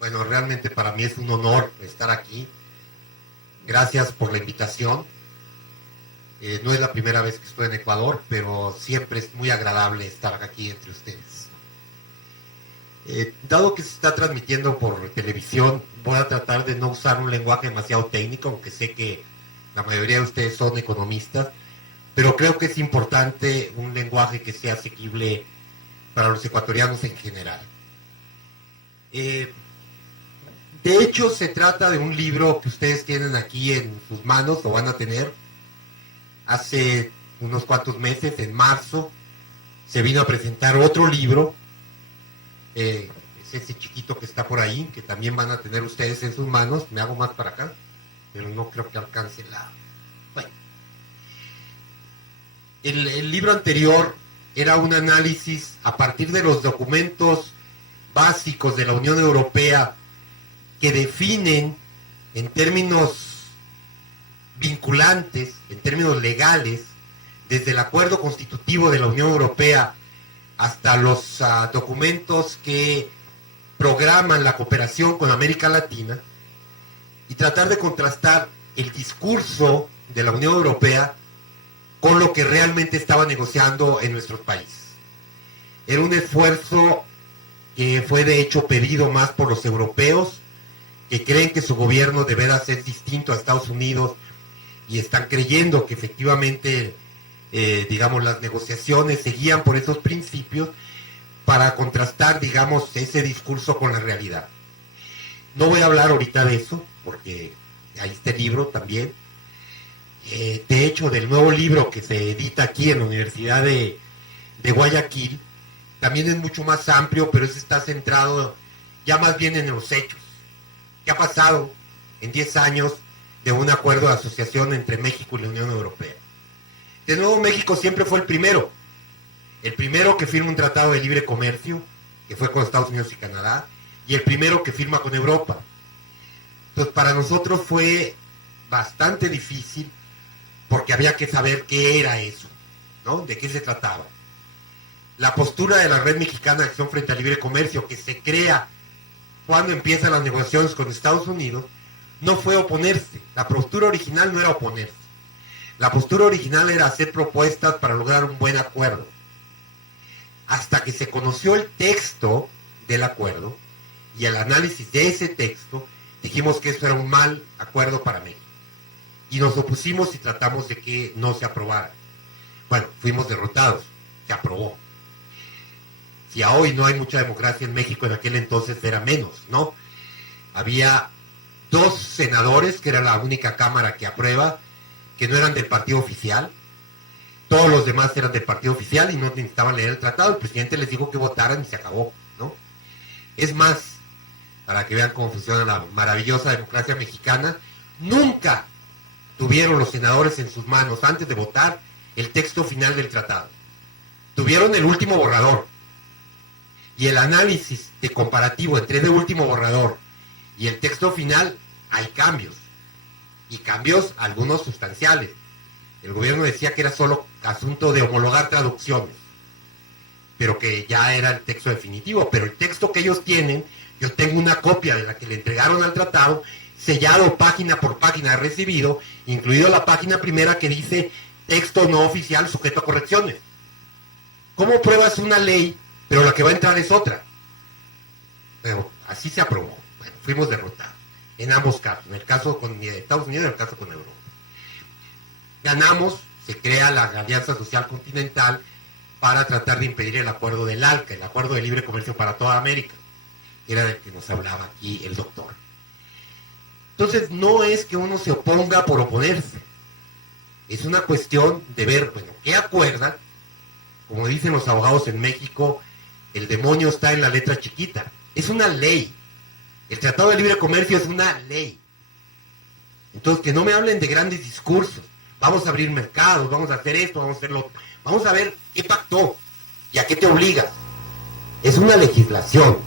Bueno, realmente para mí es un honor estar aquí. Gracias por la invitación. No es la primera vez que estoy en Ecuador, pero siempre es muy agradable estar aquí entre ustedes. Dado que se está transmitiendo por televisión, voy a tratar de no usar un lenguaje demasiado técnico, aunque sé que la mayoría de ustedes son economistas, pero creo que es importante un lenguaje que sea asequible para los ecuatorianos en general. De hecho, se trata de un libro que ustedes tienen aquí en sus manos, o van a tener. Hace unos cuantos meses, en marzo, se vino a presentar otro libro. Es ese chiquito que está por ahí, que también van a tener ustedes en sus manos. Me hago más para acá, pero no creo que alcance la... Bueno. El libro anterior era un análisis a partir de los documentos básicos de la Unión Europea que definen en términos vinculantes, en términos legales, desde el acuerdo constitutivo de la Unión Europea hasta los documentos que programan la cooperación con América Latina, y tratar de contrastar el discurso de la Unión Europea con lo que realmente estaba negociando en nuestros países. Era un esfuerzo que fue de hecho pedido más por los europeos, que creen que su gobierno deberá ser distinto a Estados Unidos y están creyendo que efectivamente, digamos, las negociaciones seguían por esos principios para contrastar, digamos, ese discurso con la realidad. No voy a hablar ahorita de eso, porque hay este libro también. De hecho, del nuevo libro que se edita aquí en la Universidad de Guayaquil, también es mucho más amplio, pero ese está centrado ya más bien en los hechos. ¿Qué ha pasado en 10 años de un acuerdo de asociación entre México y la Unión Europea? De nuevo, México siempre fue el primero que firma un tratado de libre comercio, que fue con Estados Unidos y Canadá, y el primero que firma con Europa. Entonces, para nosotros fue bastante difícil, porque había que saber qué era eso, ¿no? De qué se trataba. La postura de la Red Mexicana de Acción frente al Libre Comercio, que se crea cuando empiezan las negociaciones con Estados Unidos, no fue oponerse. La postura original no era oponerse. La postura original era hacer propuestas para lograr un buen acuerdo. Hasta que se conoció el texto del acuerdo y el análisis de ese texto, dijimos que eso era un mal acuerdo para México. Y nos opusimos y tratamos de que no se aprobara. Bueno, fuimos derrotados. Se aprobó. Si a hoy no hay mucha democracia en México, en aquel entonces era menos, ¿no? Había 2 senadores, que era la única cámara que aprueba, que no eran del partido oficial. Todos los demás eran del partido oficial y no necesitaban leer el tratado. El presidente les dijo que votaran y se acabó, ¿no? Es más, para que vean cómo funciona la maravillosa democracia mexicana, nunca tuvieron los senadores en sus manos, antes de votar, el texto final del tratado. Tuvieron el último borrador. Y el análisis de comparativo entre el último borrador y el texto final, hay cambios. Y cambios, algunos sustanciales. El gobierno decía que era solo asunto de homologar traducciones, pero que ya era el texto definitivo. Pero el texto que ellos tienen, yo tengo una copia de la que le entregaron al tratado, sellado página por página recibido, incluido la página primera que dice texto no oficial sujeto a correcciones. ¿Cómo pruebas una ley, pero la que va a entrar es otra? Pero así se aprobó. Bueno, fuimos derrotados en ambos casos, en el caso con Estados Unidos y en el caso con Europa. Ganamos, se crea la Alianza Social Continental para tratar de impedir el acuerdo del ALCA, el Acuerdo de Libre Comercio para toda América, que era del que nos hablaba aquí el doctor. Entonces, no es que uno se oponga por oponerse, es una cuestión de ver, bueno, ¿qué acuerdan? Como dicen los abogados en México, el demonio está en la letra chiquita. Es una ley. El Tratado de Libre Comercio es una ley. Entonces, que no me hablen de grandes discursos. Vamos a abrir mercados, vamos a hacer esto, vamos a hacer lo otro. Vamos a ver qué pactó y a qué te obligas. Es una legislación.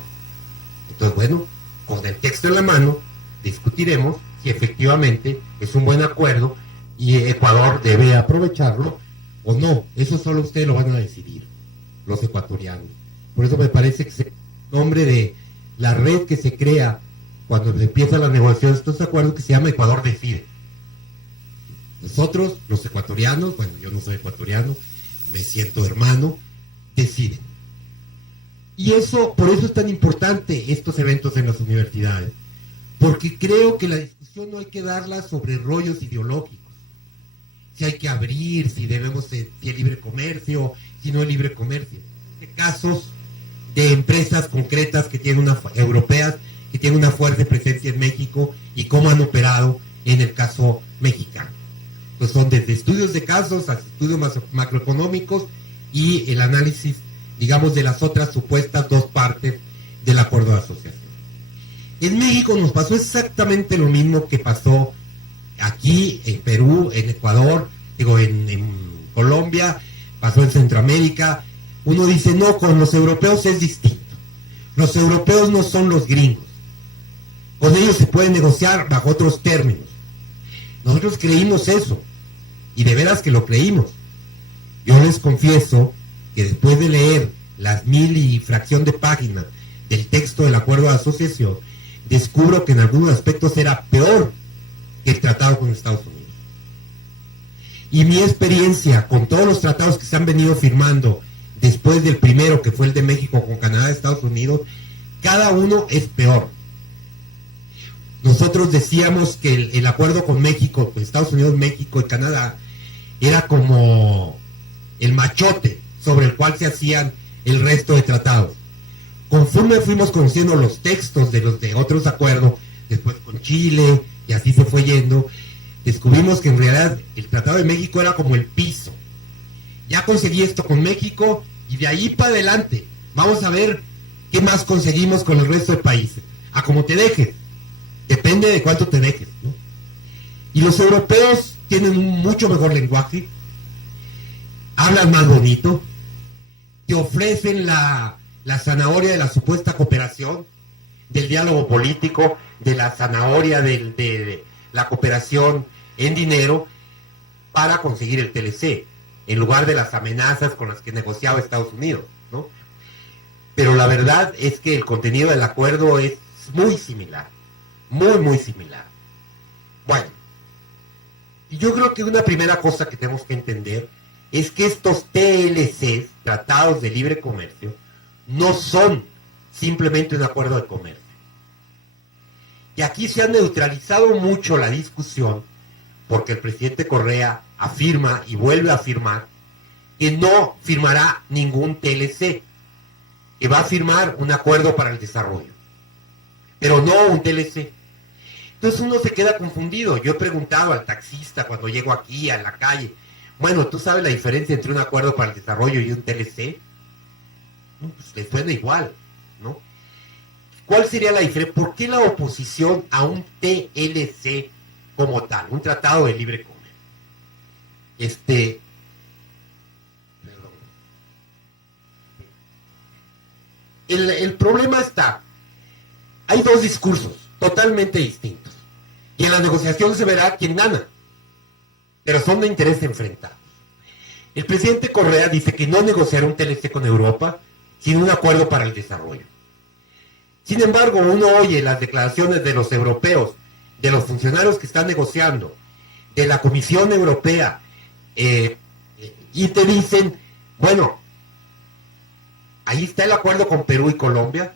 Entonces, bueno, con el texto en la mano, discutiremos si efectivamente es un buen acuerdo y Ecuador debe aprovecharlo o no. Eso solo ustedes lo van a decidir, los ecuatorianos. Por eso me parece que ese nombre de la red que se crea cuando empiezan las negociaciones de estos acuerdos, que se llama Ecuador Decide. Nosotros, los ecuatorianos, bueno, yo no soy ecuatoriano, me siento hermano, deciden. Y eso, por eso es tan importante estos eventos en las universidades, porque creo que la discusión no hay que darla sobre rollos ideológicos. Si hay que abrir, si debemos, si es libre comercio, si no es libre comercio. De casos de empresas concretas que tienen europeas que tienen una fuerte presencia en México y cómo han operado en el caso mexicano. Entonces son desde estudios de casos hasta estudios macroeconómicos y el análisis, digamos, de las otras supuestas dos partes del acuerdo de asociación. En México nos pasó exactamente lo mismo que pasó aquí, en Perú, en Ecuador, digo, en Colombia, pasó en Centroamérica. Uno dice, no, con los europeos es distinto. Los europeos no son los gringos. Con ellos se puede negociar bajo otros términos. Nosotros creímos eso, y de veras que lo creímos. Yo les confieso que después de leer las 1000 y fracción de páginas del texto del acuerdo de asociación, descubro que en algunos aspectos era peor que el tratado con Estados Unidos. Y mi experiencia con todos los tratados que se han venido firmando después del primero, que fue el de México con Canadá y Estados Unidos, cada uno es peor. Nosotros decíamos que el acuerdo con México, con Estados Unidos, México y Canadá, era como el machote sobre el cual se hacían el resto de tratados. Conforme fuimos conociendo los textos de los de otros acuerdos, después con Chile, y así se fue yendo, descubrimos que en realidad el Tratado de México era como el piso. Ya conseguí esto con México, y de ahí para adelante vamos a ver qué más conseguimos con el resto de países. A como te dejes. Depende de cuánto te dejes, ¿no? Y los europeos tienen un mucho mejor lenguaje, hablan más bonito, te ofrecen la zanahoria de la supuesta cooperación, del diálogo político, de la zanahoria de la cooperación en dinero para conseguir el TLC, en lugar de las amenazas con las que negociaba Estados Unidos, ¿no? Pero la verdad es que el contenido del acuerdo es muy similar. Muy, muy similar. Bueno, yo creo que una primera cosa que tenemos que entender es que estos TLCs, Tratados de Libre Comercio, no son simplemente un acuerdo de comercio. Y aquí se ha neutralizado mucho la discusión porque el presidente Correa afirma y vuelve a afirmar que no firmará ningún TLC, que va a firmar un acuerdo para el desarrollo, pero no un TLC. Entonces uno se queda confundido. Yo he preguntado al taxista cuando llego aquí a la calle, bueno, ¿tú sabes la diferencia entre un acuerdo para el desarrollo y un TLC? Pues le suena igual, ¿no? ¿Cuál sería la diferencia? ¿Por qué la oposición a un TLC como tal, un tratado de libre comercio? El problema está, hay dos discursos totalmente distintos. Y en la negociación se verá quién gana. Pero son de interés enfrentados. El presidente Correa dice que no negociará un TLC con Europa sin un acuerdo para el desarrollo. Sin embargo, uno oye las declaraciones de los europeos, de los funcionarios que están negociando, de la Comisión Europea, y te dicen, bueno, ahí está el acuerdo con Perú y Colombia.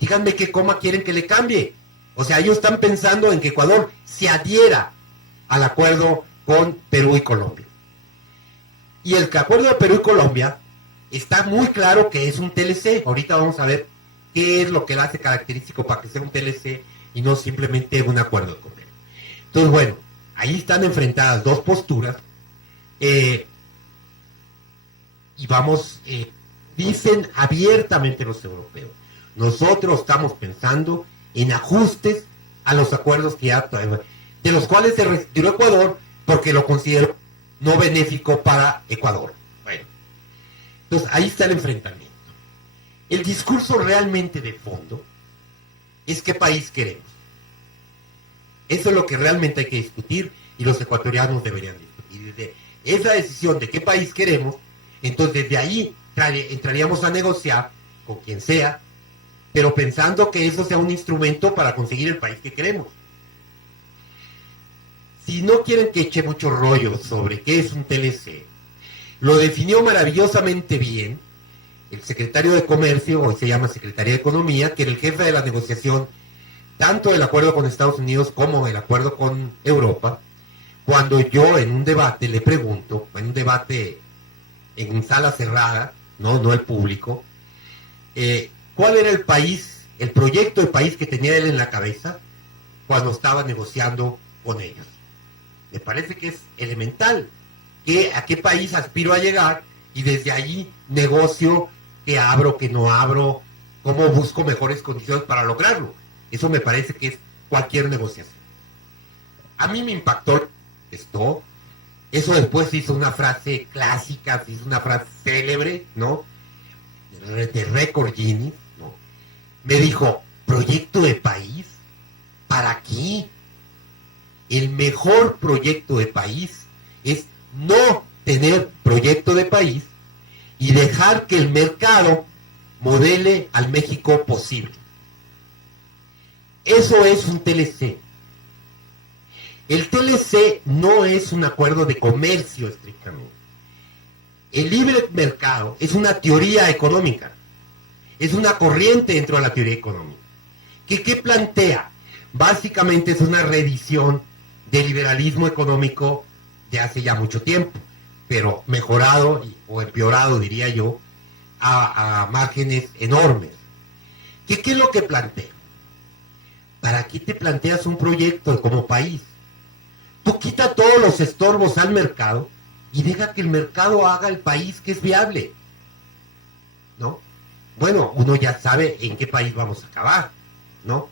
Díganme qué coma quieren que le cambie. O sea, ellos están pensando en que Ecuador se adhiera al acuerdo con Perú y Colombia. Y el acuerdo de Perú y Colombia está muy claro que es un TLC. Ahorita vamos a ver qué es lo que le hace característico para que sea un TLC y no simplemente un acuerdo de comercio. Entonces, bueno, ahí están enfrentadas dos posturas. Y vamos, dicen abiertamente los europeos, nosotros estamos pensando en ajustes a los acuerdos que ya, de los cuales se retiró Ecuador porque lo consideró no benéfico para Ecuador. Bueno, entonces ahí está el enfrentamiento. El discurso realmente de fondo es qué país queremos. Eso es lo que realmente hay que discutir y los ecuatorianos deberían discutir. Desde esa decisión de qué país queremos, entonces desde ahí entraríamos a negociar con quien sea pero pensando que eso sea un instrumento para conseguir el país que queremos. Si no quieren que eche mucho rollo sobre qué es un TLC, lo definió maravillosamente bien el secretario de Comercio, hoy se llama Secretaría de Economía, que era el jefe de la negociación tanto del acuerdo con Estados Unidos como del acuerdo con Europa, cuando yo en un debate le pregunto, en un debate en sala cerrada, no el público, ¿cuál era el país, el proyecto de país que tenía él en la cabeza cuando estaba negociando con ellos? Me parece que es elemental a qué país aspiro a llegar y desde allí negocio, qué abro, qué no abro, cómo busco mejores condiciones para lograrlo. Eso me parece que es cualquier negociación. A mí me impactó esto. Eso después se hizo una frase clásica, se hizo una frase célebre, ¿no? De récord Guinness, ¿no? Me dijo, ¿proyecto de país? ¿Para qué? El mejor proyecto de país es no tener proyecto de país y dejar que el mercado modele al México posible. Eso es un TLC. El TLC no es un acuerdo de comercio estrictamente. El libre mercado es una teoría económica, es una corriente dentro de la teoría económica. ¿Qué plantea? Básicamente es una reedición del liberalismo económico de hace ya mucho tiempo, pero mejorado o empeorado, diría yo, a márgenes enormes. ¿Qué es lo que plantea? ¿Para qué te planteas un proyecto como país? Tú quita todos los estorbos al mercado y deja que el mercado haga el país que es viable, ¿no? Bueno, uno ya sabe en qué país vamos a acabar, ¿no?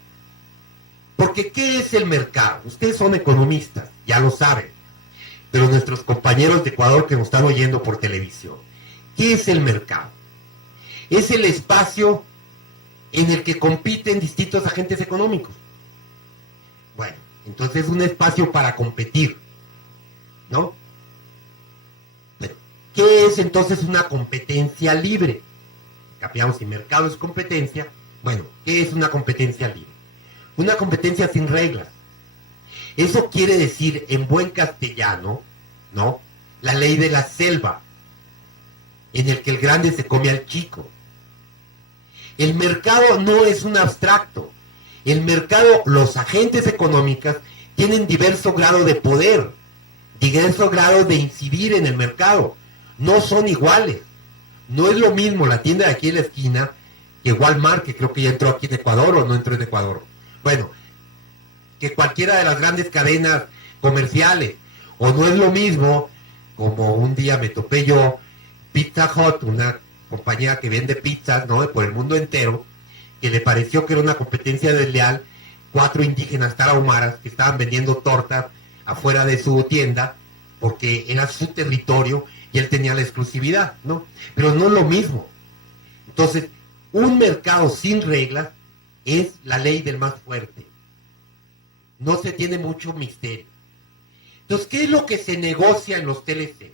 Porque ¿qué es el mercado? Ustedes son economistas, ya lo saben, pero nuestros compañeros de Ecuador que nos están oyendo por televisión, ¿qué es el mercado? Es el espacio en el que compiten distintos agentes económicos. Bueno, entonces es un espacio para competir, ¿no? Pero, ¿qué es entonces una competencia libre? Cambiamos, si mercado es competencia, bueno, ¿qué es una competencia libre? Una competencia sin reglas. Eso quiere decir, en buen castellano, ¿no? La ley de la selva, en el que el grande se come al chico. El mercado no es un abstracto. El mercado, los agentes económicos tienen diverso grado de poder, diverso grado de incidir en el mercado. No son iguales. No es lo mismo la tienda de aquí en la esquina que Walmart, que creo que ya entró aquí en Ecuador o no entró en Ecuador. Bueno, que cualquiera de las grandes cadenas comerciales. O no es lo mismo, como un día me topé yo, Pizza Hut, una compañía que vende pizzas, ¿no?, por el mundo entero, que le pareció que era una competencia desleal, 4 indígenas tarahumaras que estaban vendiendo tortas afuera de su tienda, porque era su territorio y él tenía la exclusividad, ¿no? Pero no es lo mismo. Entonces, un mercado sin reglas es la ley del más fuerte. No se tiene mucho misterio. Entonces, ¿qué es lo que se negocia en los TLC?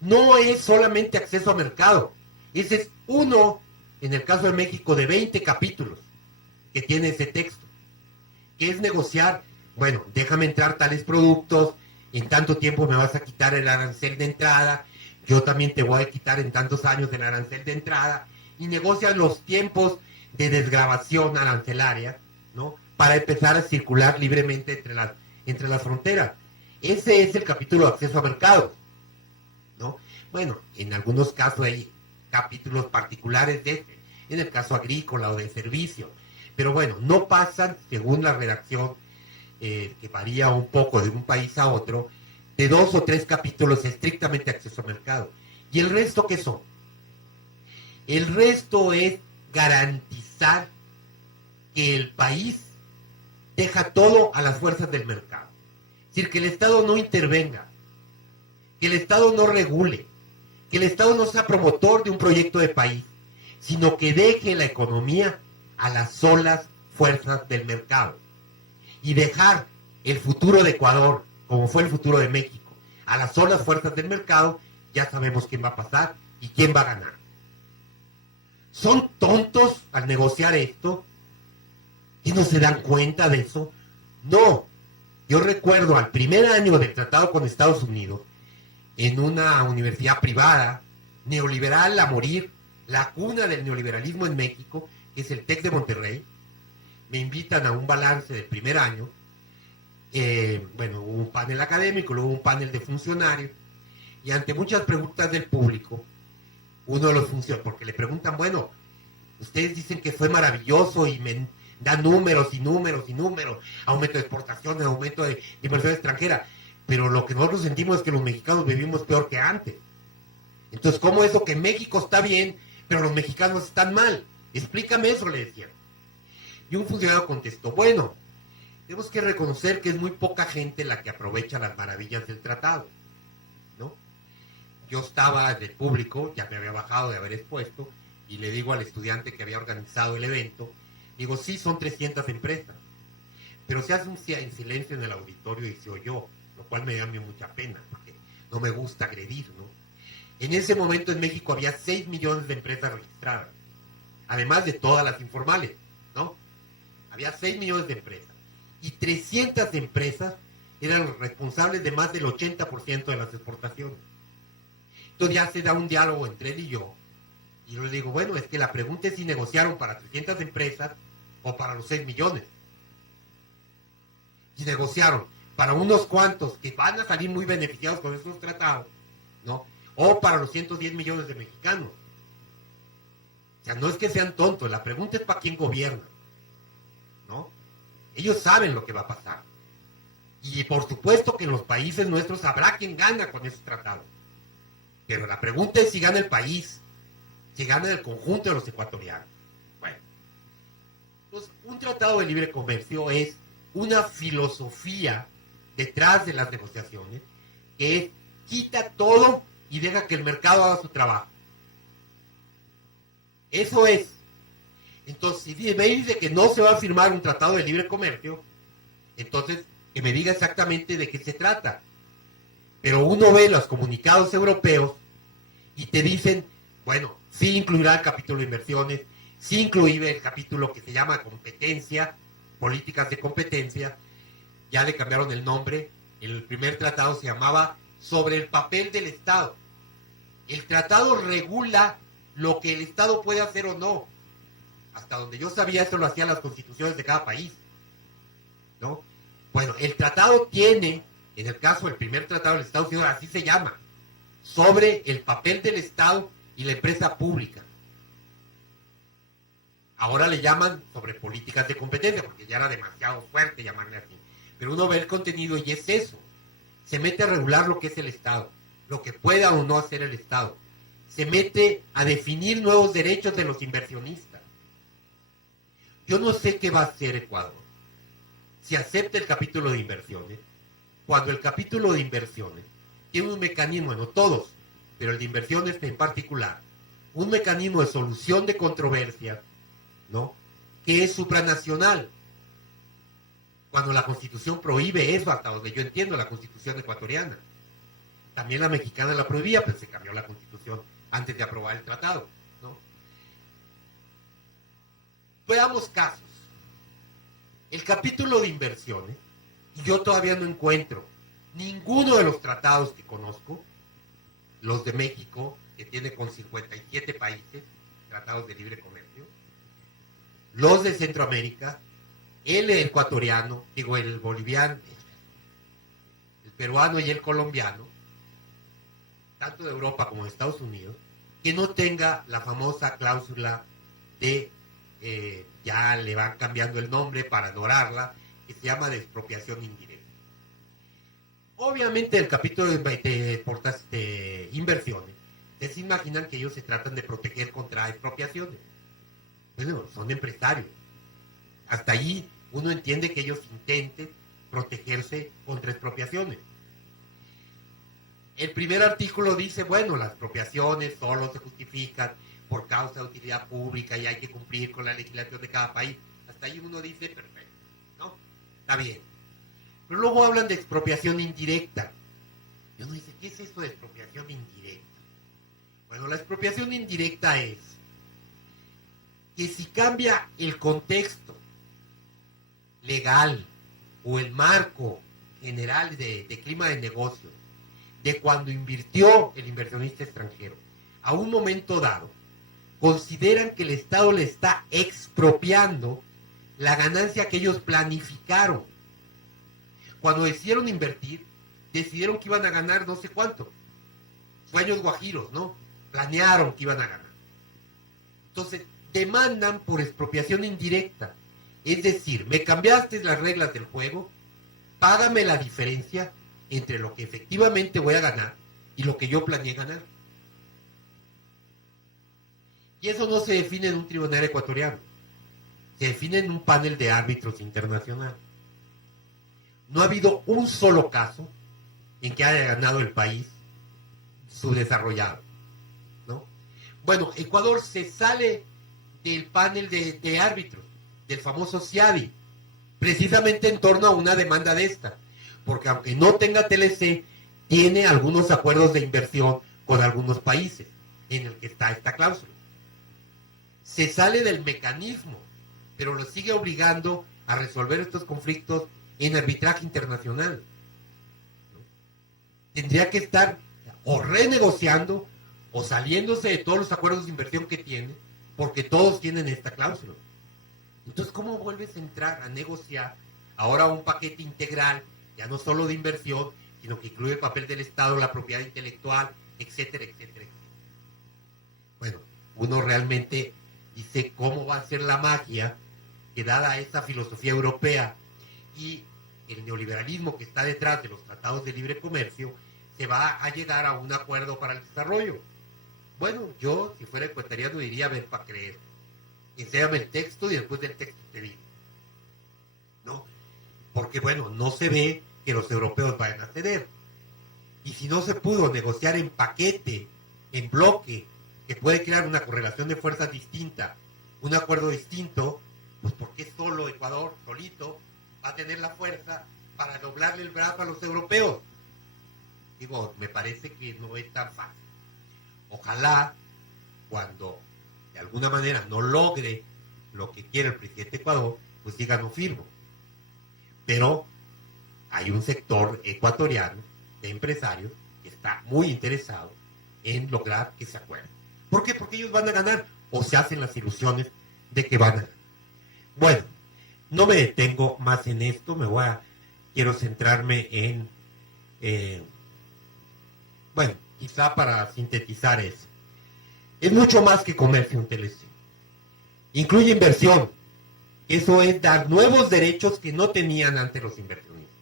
No es solamente acceso a mercado. Ese es uno, en el caso de México, de 20 capítulos que tiene ese texto. ¿Qué es negociar? Bueno, déjame entrar tales productos, en tanto tiempo me vas a quitar el arancel de entrada, yo también te voy a quitar en tantos años el arancel de entrada, y negocian los tiempos de desgravación arancelaria, ¿no?, para empezar a circular libremente entre las fronteras. Ese es el capítulo de acceso a mercados, ¿no? Bueno, en algunos casos hay capítulos particulares de este, en el caso agrícola o de servicio, pero bueno, no pasan, según la redacción, que varía un poco de un país a otro, de 2 o 3 capítulos estrictamente acceso a mercado. ¿Y el resto qué son? El resto es garantizar que el país deja todo a las fuerzas del mercado. Es decir, que el Estado no intervenga, que el Estado no regule, que el Estado no sea promotor de un proyecto de país, sino que deje la economía a las solas fuerzas del mercado. Y dejar el futuro de Ecuador, como fue el futuro de México, a las solas fuerzas del mercado, ya sabemos quién va a pasar y quién va a ganar. ¿Son tontos al negociar esto? ¿Y no se dan cuenta de eso? No. Yo recuerdo al primer año del tratado con Estados Unidos, en una universidad privada, neoliberal a morir, la cuna del neoliberalismo en México, que es el TEC de Monterrey, me invitan a un balance del primer año. Bueno, hubo un panel académico, luego un panel de funcionarios, y ante muchas preguntas del público, uno de los funcionarios, porque le preguntan, bueno, ustedes dicen que fue maravilloso y me dan números y números y números, aumento de exportaciones, aumento de inversión extranjera, pero lo que nosotros sentimos es que los mexicanos vivimos peor que antes. Entonces, ¿cómo es eso que México está bien, pero los mexicanos están mal? Explícame eso, le decían. Y un funcionario contestó, bueno, tenemos que reconocer que es muy poca gente la que aprovecha las maravillas del tratado, ¿no? Yo estaba del público, ya me había bajado de haber expuesto, y le digo al estudiante que había organizado el evento, digo, sí, son 300 empresas, pero se hace un silencio en el auditorio y se oyó, lo cual me da a mí mucha pena, porque no me gusta agredir, ¿no? En ese momento en México había 6 millones de empresas registradas, además de todas las informales, ¿no? Había 6 millones de empresas, y 300 empresas eran responsables de más del 80% de las exportaciones. Entonces ya se da un diálogo entre él y yo le digo, bueno, es que la pregunta es si negociaron para 300 empresas o para los 6 millones. Y negociaron para unos cuantos que van a salir muy beneficiados con esos tratados, ¿no? O para los 110 millones de mexicanos. O sea, no es que sean tontos, la pregunta es para quién gobierna, ¿no? Ellos saben lo que va a pasar. Y por supuesto que en los países nuestros habrá quien gana con ese tratado. Pero la pregunta es si gana el país, si gana el conjunto de los ecuatorianos. Bueno, entonces un tratado de libre comercio es una filosofía detrás de las negociaciones que es quita todo y deja que el mercado haga su trabajo. Eso es. Entonces, si me dice que no se va a firmar un tratado de libre comercio, entonces que me diga exactamente de qué se trata. Pero uno ve los comunicados europeos y te dicen, bueno, sí incluirá el capítulo de inversiones, sí incluirá el capítulo que se llama competencia, políticas de competencia, ya le cambiaron el nombre, el primer tratado se llamaba sobre el papel del Estado. El tratado regula lo que el Estado puede hacer o no. Hasta donde yo sabía, eso lo hacían las constituciones de cada país, ¿no? Bueno, el tratado tiene, en el caso del primer tratado del Estados Unidos, así se llama, sobre el papel del Estado y la empresa pública. Ahora le llaman sobre políticas de competencia, porque ya era demasiado fuerte llamarle así. Pero uno ve el contenido y es eso. Se mete a regular lo que es el Estado, lo que pueda o no hacer el Estado. Se mete a definir nuevos derechos de los inversionistas. Yo no sé qué va a hacer Ecuador si acepta el capítulo de inversiones, cuando el capítulo de inversiones tiene un mecanismo, no todos, pero el de inversiones en particular, un mecanismo de solución de controversias, ¿no?, que es supranacional. Cuando la Constitución prohíbe eso, hasta donde yo entiendo, la Constitución ecuatoriana. También la mexicana la prohibía, pero se cambió la Constitución antes de aprobar el tratado, ¿no? Veamos casos. El capítulo de inversiones, y yo todavía no encuentro ninguno de los tratados que conozco, los de México, que tiene con 57 países, tratados de libre comercio, los de Centroamérica, el ecuatoriano, digo, el boliviano, el peruano y el colombiano, tanto de Europa como de Estados Unidos, que no tenga la famosa cláusula de, ya le van cambiando el nombre para adorarla, que se llama de expropiación indirecta. Obviamente el capítulo de inversiones, ustedes se imaginan que ellos se tratan de proteger contra expropiaciones. Bueno, son empresarios. Hasta allí uno entiende que ellos intenten protegerse contra expropiaciones. El primer artículo dice, bueno, las expropiaciones solo se justifican por causa de utilidad pública y hay que cumplir con la legislación de cada país. Hasta ahí uno dice, perfecto, ¿no? Está bien. Pero luego hablan de expropiación indirecta. Y uno dice, ¿qué es esto de expropiación indirecta? Bueno, la expropiación indirecta es que si cambia el contexto legal o el marco general de clima de negocio, de cuando invirtió el inversionista extranjero, a un momento dado, consideran que el Estado le está expropiando la ganancia que ellos planificaron. Cuando decidieron invertir, decidieron que iban a ganar no sé cuánto. Sueños guajiros, ¿no? Planearon que iban a ganar. Entonces, demandan por expropiación indirecta. Es decir, me cambiaste las reglas del juego, págame la diferencia entre lo que efectivamente voy a ganar y lo que yo planeé ganar. Y eso no se define en un tribunal ecuatoriano, se define en un panel de árbitros internacional. No ha habido un solo caso en que haya ganado el país subdesarrollado, ¿no? Bueno, Ecuador se sale del panel de árbitros, del famoso CIADI, precisamente en torno a una demanda de esta, porque aunque no tenga TLC, tiene algunos acuerdos de inversión con algunos países, en el que está esta cláusula. Se sale del mecanismo, pero lo sigue obligando a resolver estos conflictos en arbitraje internacional, ¿no? Tendría que estar o renegociando o saliéndose de todos los acuerdos de inversión que tiene, porque todos tienen esta cláusula. Entonces, ¿cómo vuelves a entrar a negociar ahora un paquete integral, ya no solo de inversión, sino que incluye el papel del Estado, la propiedad intelectual, etcétera, etcétera, etcétera? Bueno, uno realmente dice cómo va a ser la magia que, dada esta filosofía europea y el neoliberalismo que está detrás de los tratados de libre comercio, se va a llegar a un acuerdo para el desarrollo. Bueno, yo, si fuera ecuatoriano, diría, a ver, para creer, enséñame el texto y después del texto te digo, ¿no? Porque, bueno, no se ve que los europeos vayan a ceder. Y si no se pudo negociar en paquete, en bloque, que puede crear una correlación de fuerzas distinta, un acuerdo distinto, pues ¿por qué solo Ecuador, solito, va a tener la fuerza para doblarle el brazo a los europeos? Digo, me parece que no es tan fácil. Ojalá, cuando de alguna manera no logre lo que quiere el presidente de Ecuador, pues diga no firmo. Pero hay un sector ecuatoriano de empresarios que está muy interesado en lograr que se acuerde. ¿Por qué? Porque ellos van a ganar, o se hacen las ilusiones de que van a ganar. Bueno, no me detengo más en esto, quiero centrarme en, bueno, quizá para sintetizar eso. Es mucho más que comercio un TLC. Incluye inversión. Eso es dar nuevos derechos que no tenían antes los inversionistas.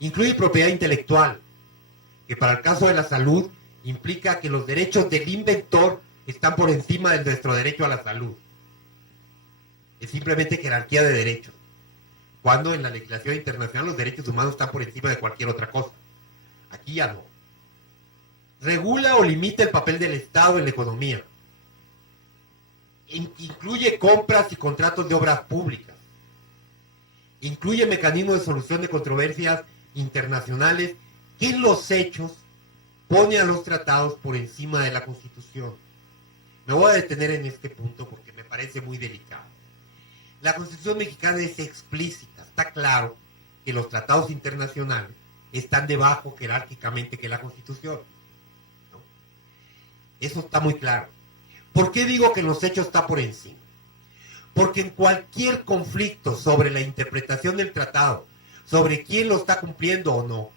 Incluye propiedad intelectual, que para el caso de la salud implica que los derechos del inventor están por encima de nuestro derecho a la salud. Es simplemente jerarquía de derechos, cuando en la legislación internacional los derechos humanos están por encima de cualquier otra cosa. Aquí ya no. Regula o limita el papel del Estado en la economía. Incluye compras y contratos de obras públicas. Incluye mecanismos de solución de controversias internacionales que en los hechos pone a los tratados por encima de la Constitución. Me voy a detener en este punto porque me parece muy delicado. La Constitución mexicana es explícita. Está claro que los tratados internacionales están debajo jerárquicamente que la Constitución, ¿no? Eso está muy claro. ¿Por qué digo que en los hechos está por encima? Porque en cualquier conflicto sobre la interpretación del tratado, sobre quién lo está cumpliendo o no,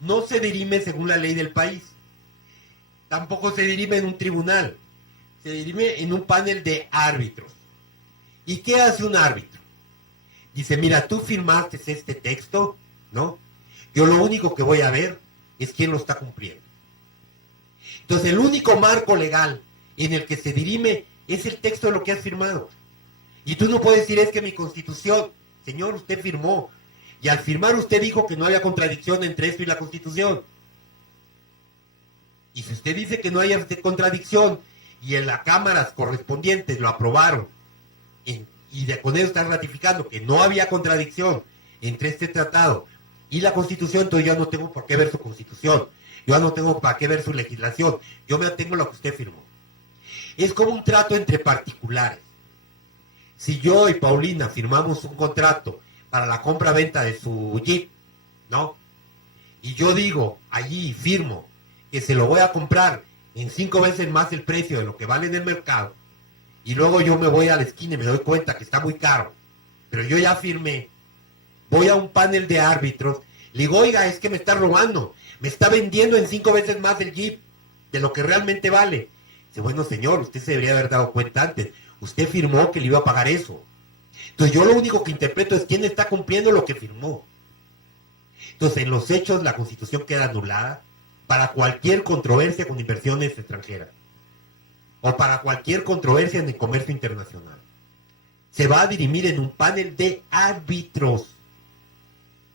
no se dirime según la ley del país. Tampoco se dirime en un tribunal. Se dirime en un panel de árbitros. ¿Y qué hace un árbitro? Dice, mira, tú firmaste este texto, ¿no? Yo lo único que voy a ver es quién lo está cumpliendo. Entonces, el único marco legal en el que se dirime es el texto de lo que has firmado. Y tú no puedes decir, es que mi Constitución, señor, usted firmó. Y al firmar usted dijo que no había contradicción entre esto y la Constitución. Y si usted dice que no hay contradicción y en las cámaras correspondientes lo aprobaron con eso están ratificando que no había contradicción entre este tratado y la Constitución, entonces yo no tengo por qué ver su Constitución, yo no tengo para qué ver su legislación, yo me atengo a lo que usted firmó. Es como un trato entre particulares. Si yo y Paulina firmamos un contrato para la compra-venta de su Jeep, ¿no? Y yo digo, allí firmo, que se lo voy a comprar en 5 veces más el precio de lo que vale en el mercado, y luego yo me voy a la esquina y me doy cuenta que está muy caro, pero yo ya firmé, voy a un panel de árbitros, le digo, oiga, es que me está robando, me está vendiendo en 5 veces más el Jeep de lo que realmente vale. Dice, bueno señor, usted se debería haber dado cuenta antes, usted firmó que le iba a pagar eso. Entonces yo lo único que interpreto es quién está cumpliendo lo que firmó. Entonces en los hechos la Constitución queda anulada para cualquier controversia con inversiones extranjeras o para cualquier controversia en el comercio internacional. Se va a dirimir en un panel de árbitros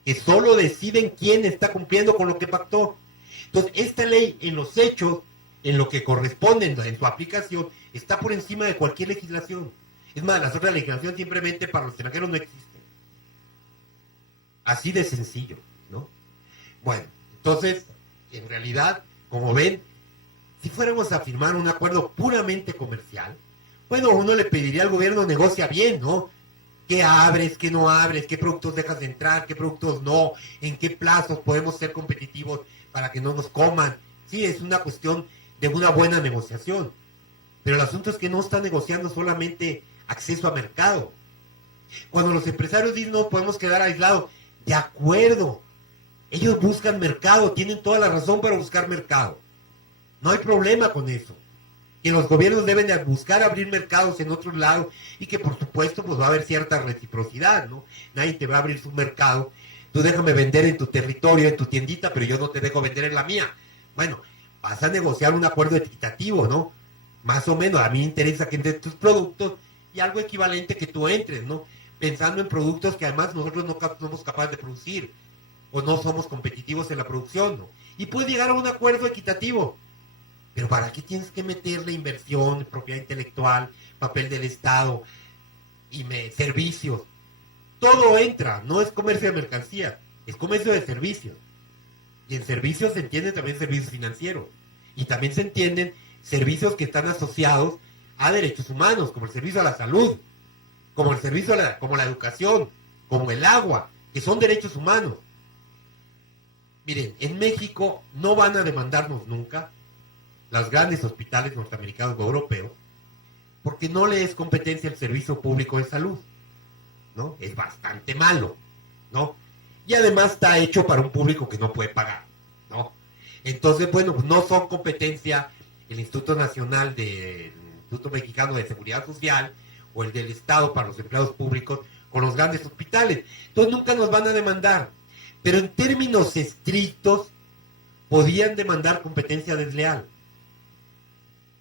que solo deciden quién está cumpliendo con lo que pactó. Entonces, esta ley en los hechos, en lo que corresponde en su aplicación, está por encima de cualquier legislación. Es más, las otras legislaciones simplemente para los extranjeros no existen. Así de sencillo, ¿no? Bueno, entonces, en realidad, como ven, si fuéramos a firmar un acuerdo puramente comercial, bueno, uno le pediría al gobierno negocia bien, ¿no? ¿Qué abres, qué no abres, qué productos dejas de entrar, qué productos no, en qué plazos podemos ser competitivos para que no nos coman? Sí, es una cuestión de una buena negociación. Pero el asunto es que no están negociando solamente acceso a mercado. Cuando los empresarios dicen no podemos quedar aislados, de acuerdo, ellos buscan mercado, tienen toda la razón para buscar mercado. No hay problema con eso. Que los gobiernos deben de buscar abrir mercados en otros lados y que por supuesto pues va a haber cierta reciprocidad, ¿no? Nadie te va a abrir su mercado. Tú déjame vender en tu territorio, en tu tiendita, pero yo no te dejo vender en la mía. Bueno, vas a negociar un acuerdo equitativo, ¿no? Más o menos, a mí me interesa que entres tus productos y algo equivalente que tú entres, ¿no? Pensando en productos que además nosotros no somos capaces de producir o no somos competitivos en la producción, ¿no? Y puede llegar a un acuerdo equitativo. Pero ¿para qué tienes que meterle inversión, propiedad intelectual, papel del Estado y servicios? Todo entra, no es comercio de mercancías, es comercio de servicios. Y en servicios se entienden también servicios financieros. Y también se entienden servicios que están asociados a derechos humanos, como el servicio a la salud, como el servicio como la educación, como el agua, que son derechos humanos. Miren, en México no van a demandarnos nunca los grandes hospitales norteamericanos o europeos, porque no le es competencia el servicio público de salud, ¿no? Es bastante malo, ¿no? Y además está hecho para un público que no puede pagar, ¿no? Entonces, bueno, pues no son competencia el Instituto Nacional el Instituto Mexicano de Seguridad Social o el del Estado para los empleados públicos con los grandes hospitales. Entonces nunca nos van a demandar, pero en términos estrictos podían demandar competencia desleal.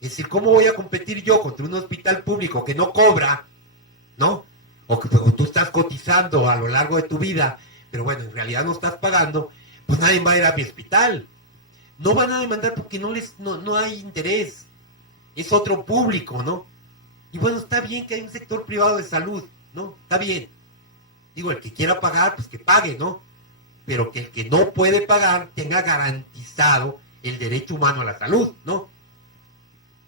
Es decir, ¿cómo voy a competir yo contra un hospital público que no cobra, ¿no? O que tú estás cotizando a lo largo de tu vida, pero bueno, en realidad no estás pagando, pues nadie va a ir a mi hospital. No van a demandar porque no hay interés. Es otro público, ¿no? Y bueno, está bien que hay un sector privado de salud, ¿no? Está bien. Digo, el que quiera pagar, pues que pague, ¿no? Pero que el que no puede pagar tenga garantizado el derecho humano a la salud, ¿no?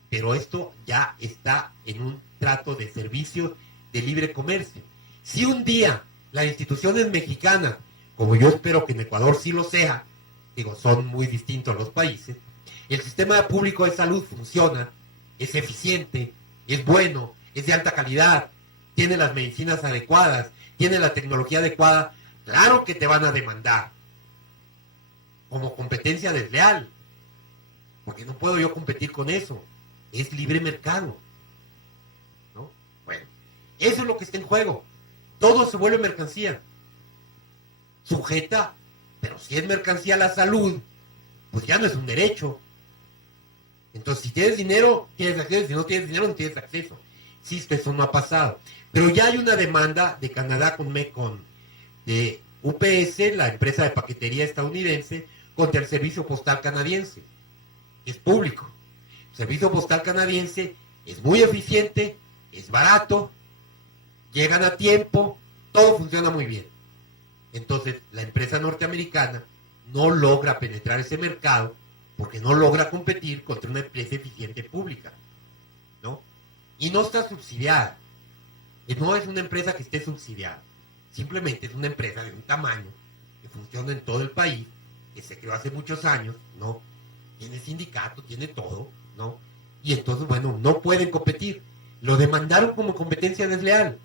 Pero esto ya está en un trato de servicios de libre comercio. Si un día las instituciones mexicanas, como yo espero que en Ecuador sí lo sea, digo, son muy distintos los países, el sistema público de salud funciona, es eficiente, es bueno, es de alta calidad, tiene las medicinas adecuadas, tiene la tecnología adecuada, claro que te van a demandar como competencia desleal, porque no puedo yo competir con eso. Es libre mercado, ¿no? Bueno, eso es lo que está en juego. Todo se vuelve mercancía. Sujeta, pero si es mercancía la salud, pues ya no es un derecho. Entonces, si tienes dinero, tienes acceso. Si no tienes dinero, no tienes acceso. Sí, eso no ha pasado. Pero ya hay una demanda de Canadá de UPS, la empresa de paquetería estadounidense, contra el servicio postal canadiense. Es público. El servicio postal canadiense es muy eficiente, es barato, llegan a tiempo, todo funciona muy bien. Entonces, la empresa norteamericana no logra penetrar ese mercado porque no logra competir contra una empresa eficiente pública. Y no está subsidiada. No es una empresa que esté subsidiada. Simplemente es una empresa de un tamaño que funciona en todo el país, que se creó hace muchos años, ¿no? Tiene sindicato, tiene todo, ¿no? Y entonces, bueno, no pueden competir. Lo demandaron como competencia desleal.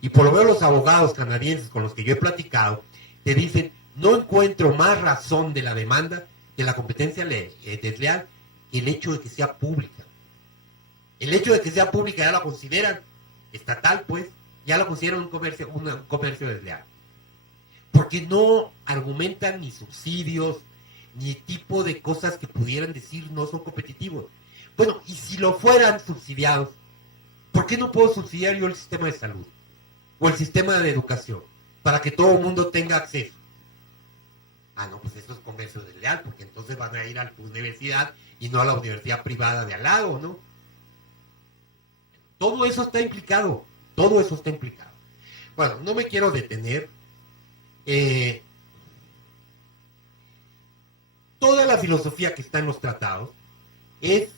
Y por lo menos los abogados canadienses con los que yo he platicado, te dicen, no encuentro más razón de la demanda de la competencia desleal que el hecho de que sea pública. El hecho de que sea pública ya la consideran estatal, pues, ya lo consideran un comercio desleal. Porque no argumentan ni subsidios, ni tipo de cosas que pudieran decir no son competitivos. Bueno, y si lo fueran subsidiados, ¿por qué no puedo subsidiar yo el sistema de salud? O el sistema de educación, para que todo el mundo tenga acceso. Ah, no, pues eso es comercio desleal, porque entonces van a ir a tu universidad y no a la universidad privada de al lado, ¿no? Todo eso está implicado. Todo eso está implicado. Bueno, no me quiero detener. Toda la filosofía que está en los tratados es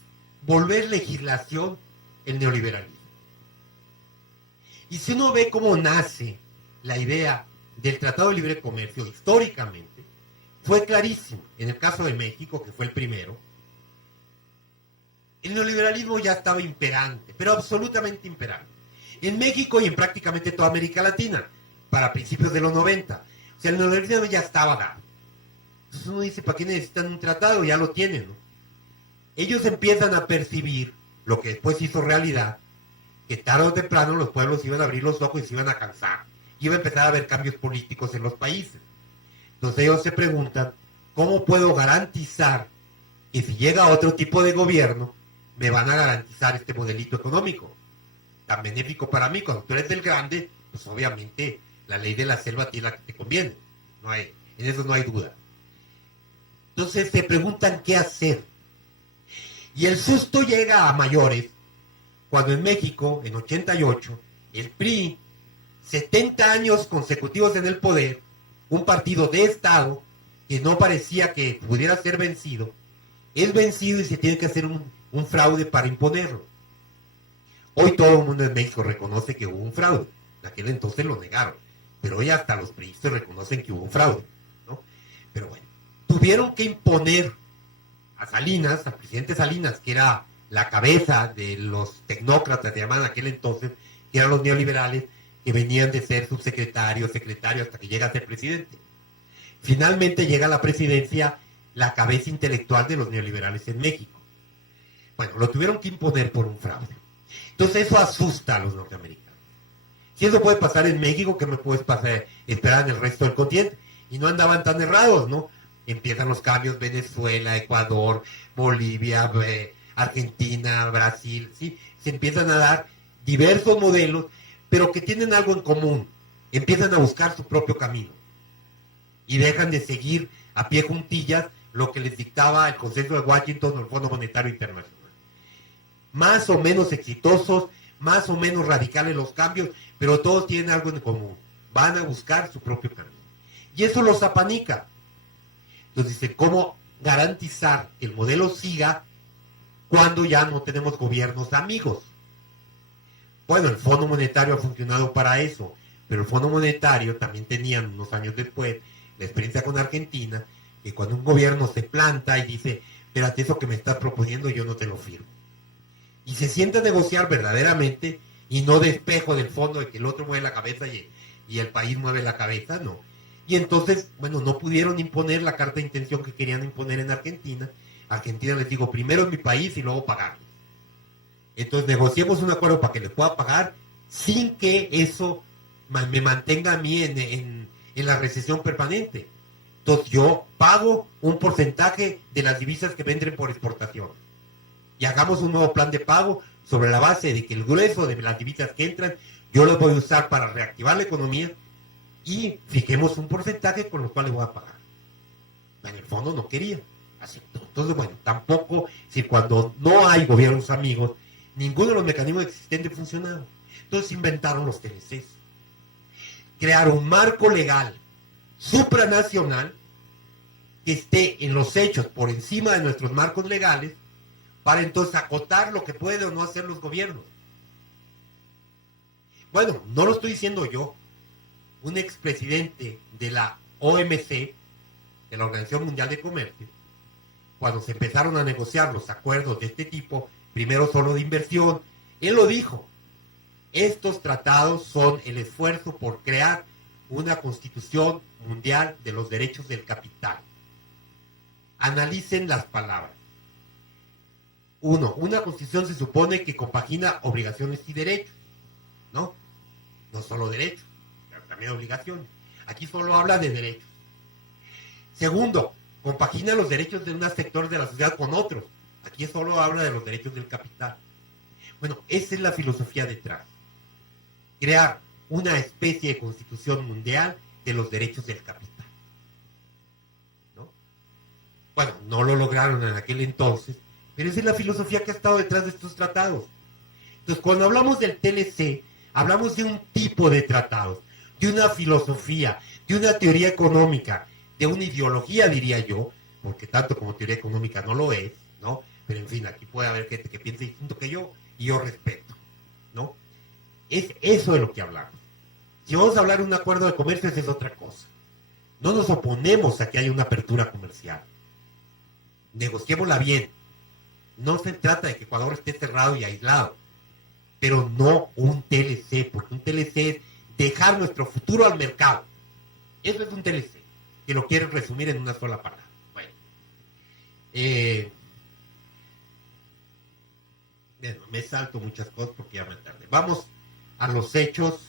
volver legislación el neoliberalismo. Y si uno ve cómo nace la idea del Tratado de Libre Comercio históricamente, fue clarísimo. En el caso de México, que fue el primero, el neoliberalismo ya estaba imperante, pero absolutamente imperante. En México y en prácticamente toda América Latina, para principios de los 90. O sea, el neoliberalismo ya estaba dado. Entonces uno dice, ¿para qué necesitan un tratado? Ya lo tienen, ¿no? Ellos empiezan a percibir, lo que después hizo realidad, que tarde o temprano los pueblos iban a abrir los ojos y se iban a cansar. Iba a empezar a haber cambios políticos en los países. Entonces ellos se preguntan, ¿cómo puedo garantizar que si llega otro tipo de gobierno, me van a garantizar este modelito económico tan benéfico para mí? Cuando tú eres el grande, pues obviamente la ley de la selva tiene la que te conviene. En eso no hay duda. Entonces se preguntan qué hacer. Y el susto llega a mayores cuando en México, en 88, el PRI, 70 años consecutivos en el poder, un partido de Estado que no parecía que pudiera ser vencido, es vencido y se tiene que hacer un fraude para imponerlo. Hoy todo el mundo en México reconoce que hubo un fraude. En aquel entonces lo negaron. Pero hoy hasta los priistas reconocen que hubo un fraude, ¿no? Pero bueno, tuvieron que imponer a Salinas, al presidente Salinas, que era la cabeza de los tecnócratas, se llamaban en aquel entonces, que eran los neoliberales, que venían de ser subsecretario, secretario, hasta que llega a ser presidente. Finalmente llega a la presidencia la cabeza intelectual de los neoliberales en México. Bueno, lo tuvieron que imponer por un fraude. Entonces eso asusta a los norteamericanos. Si eso puede pasar en México, ¿qué me puedes esperar en el resto del continente? Y no andaban tan errados, ¿no? Empiezan los cambios, Venezuela, Ecuador, Bolivia, Argentina, Brasil, ¿sí? Se empiezan a dar diversos modelos, pero que tienen algo en común. Empiezan a buscar su propio camino. Y dejan de seguir a pie juntillas lo que les dictaba el Consenso de Washington o el Fondo Monetario Internacional. Más o menos exitosos, más o menos radicales los cambios, pero todos tienen algo en común. Van a buscar su propio camino. Y eso los apanica. Entonces dice, ¿cómo garantizar que el modelo siga cuando ya no tenemos gobiernos amigos? Bueno, el Fondo Monetario ha funcionado para eso, pero el Fondo Monetario también tenía unos años después la experiencia con Argentina, que cuando un gobierno se planta y dice, espérate, eso que me estás proponiendo yo no te lo firmo. Y se siente a negociar verdaderamente y no de espejo del fondo de que el otro mueve la cabeza y el país mueve la cabeza, no. Y entonces, bueno, no pudieron imponer la carta de intención que querían imponer en Argentina. Argentina les dijo, primero en mi país y luego pagarles. Entonces negociemos un acuerdo para que les pueda pagar sin que eso me mantenga a mí en la recesión permanente. Entonces yo pago un porcentaje de las divisas que vendren por exportación. Y hagamos un nuevo plan de pago sobre la base de que el grueso de las divisas que entran, yo los voy a usar para reactivar la economía y fijemos un porcentaje con los cuales voy a pagar. En el fondo no quería. Aceptó. Entonces, bueno, tampoco, si cuando no hay gobiernos amigos, ninguno de los mecanismos existentes funcionaba. Entonces inventaron los TLCs. Crearon un marco legal supranacional que esté en los hechos por encima de nuestros marcos legales para entonces acotar lo que puede o no hacer los gobiernos. Bueno, no lo estoy diciendo yo. Un expresidente de la OMC, de la Organización Mundial de Comercio, cuando se empezaron a negociar los acuerdos de este tipo, primero solo de inversión, él lo dijo, estos tratados son el esfuerzo por crear una constitución mundial de los derechos del capital. Analicen las palabras. Uno, una constitución se supone que compagina obligaciones y derechos, ¿no? No solo derechos, pero también obligaciones. Aquí solo habla de derechos. Segundo, compagina los derechos de un sector de la sociedad con otros. Aquí solo habla de los derechos del capital. Bueno, esa es la filosofía detrás. Crear una especie de constitución mundial de los derechos del capital, ¿no? Bueno, no lo lograron en aquel entonces, pero esa es la filosofía que ha estado detrás de estos tratados. Entonces, cuando hablamos del TLC, hablamos de un tipo de tratados, de una filosofía, de una teoría económica, de una ideología, diría yo, porque tanto como teoría económica no lo es, ¿no? Pero en fin, aquí puede haber gente que piense distinto que yo, y yo respeto, ¿no? Es eso de lo que hablamos. Si vamos a hablar de un acuerdo de comercio, esa es otra cosa. No nos oponemos a que haya una apertura comercial. Negociémosla bien. No se trata de que Ecuador esté cerrado y aislado, pero no un TLC, porque un TLC es dejar nuestro futuro al mercado. Eso es un TLC, que lo quiero resumir en una sola palabra. Bueno, me salto muchas cosas porque ya me tardé. Vamos a los hechos.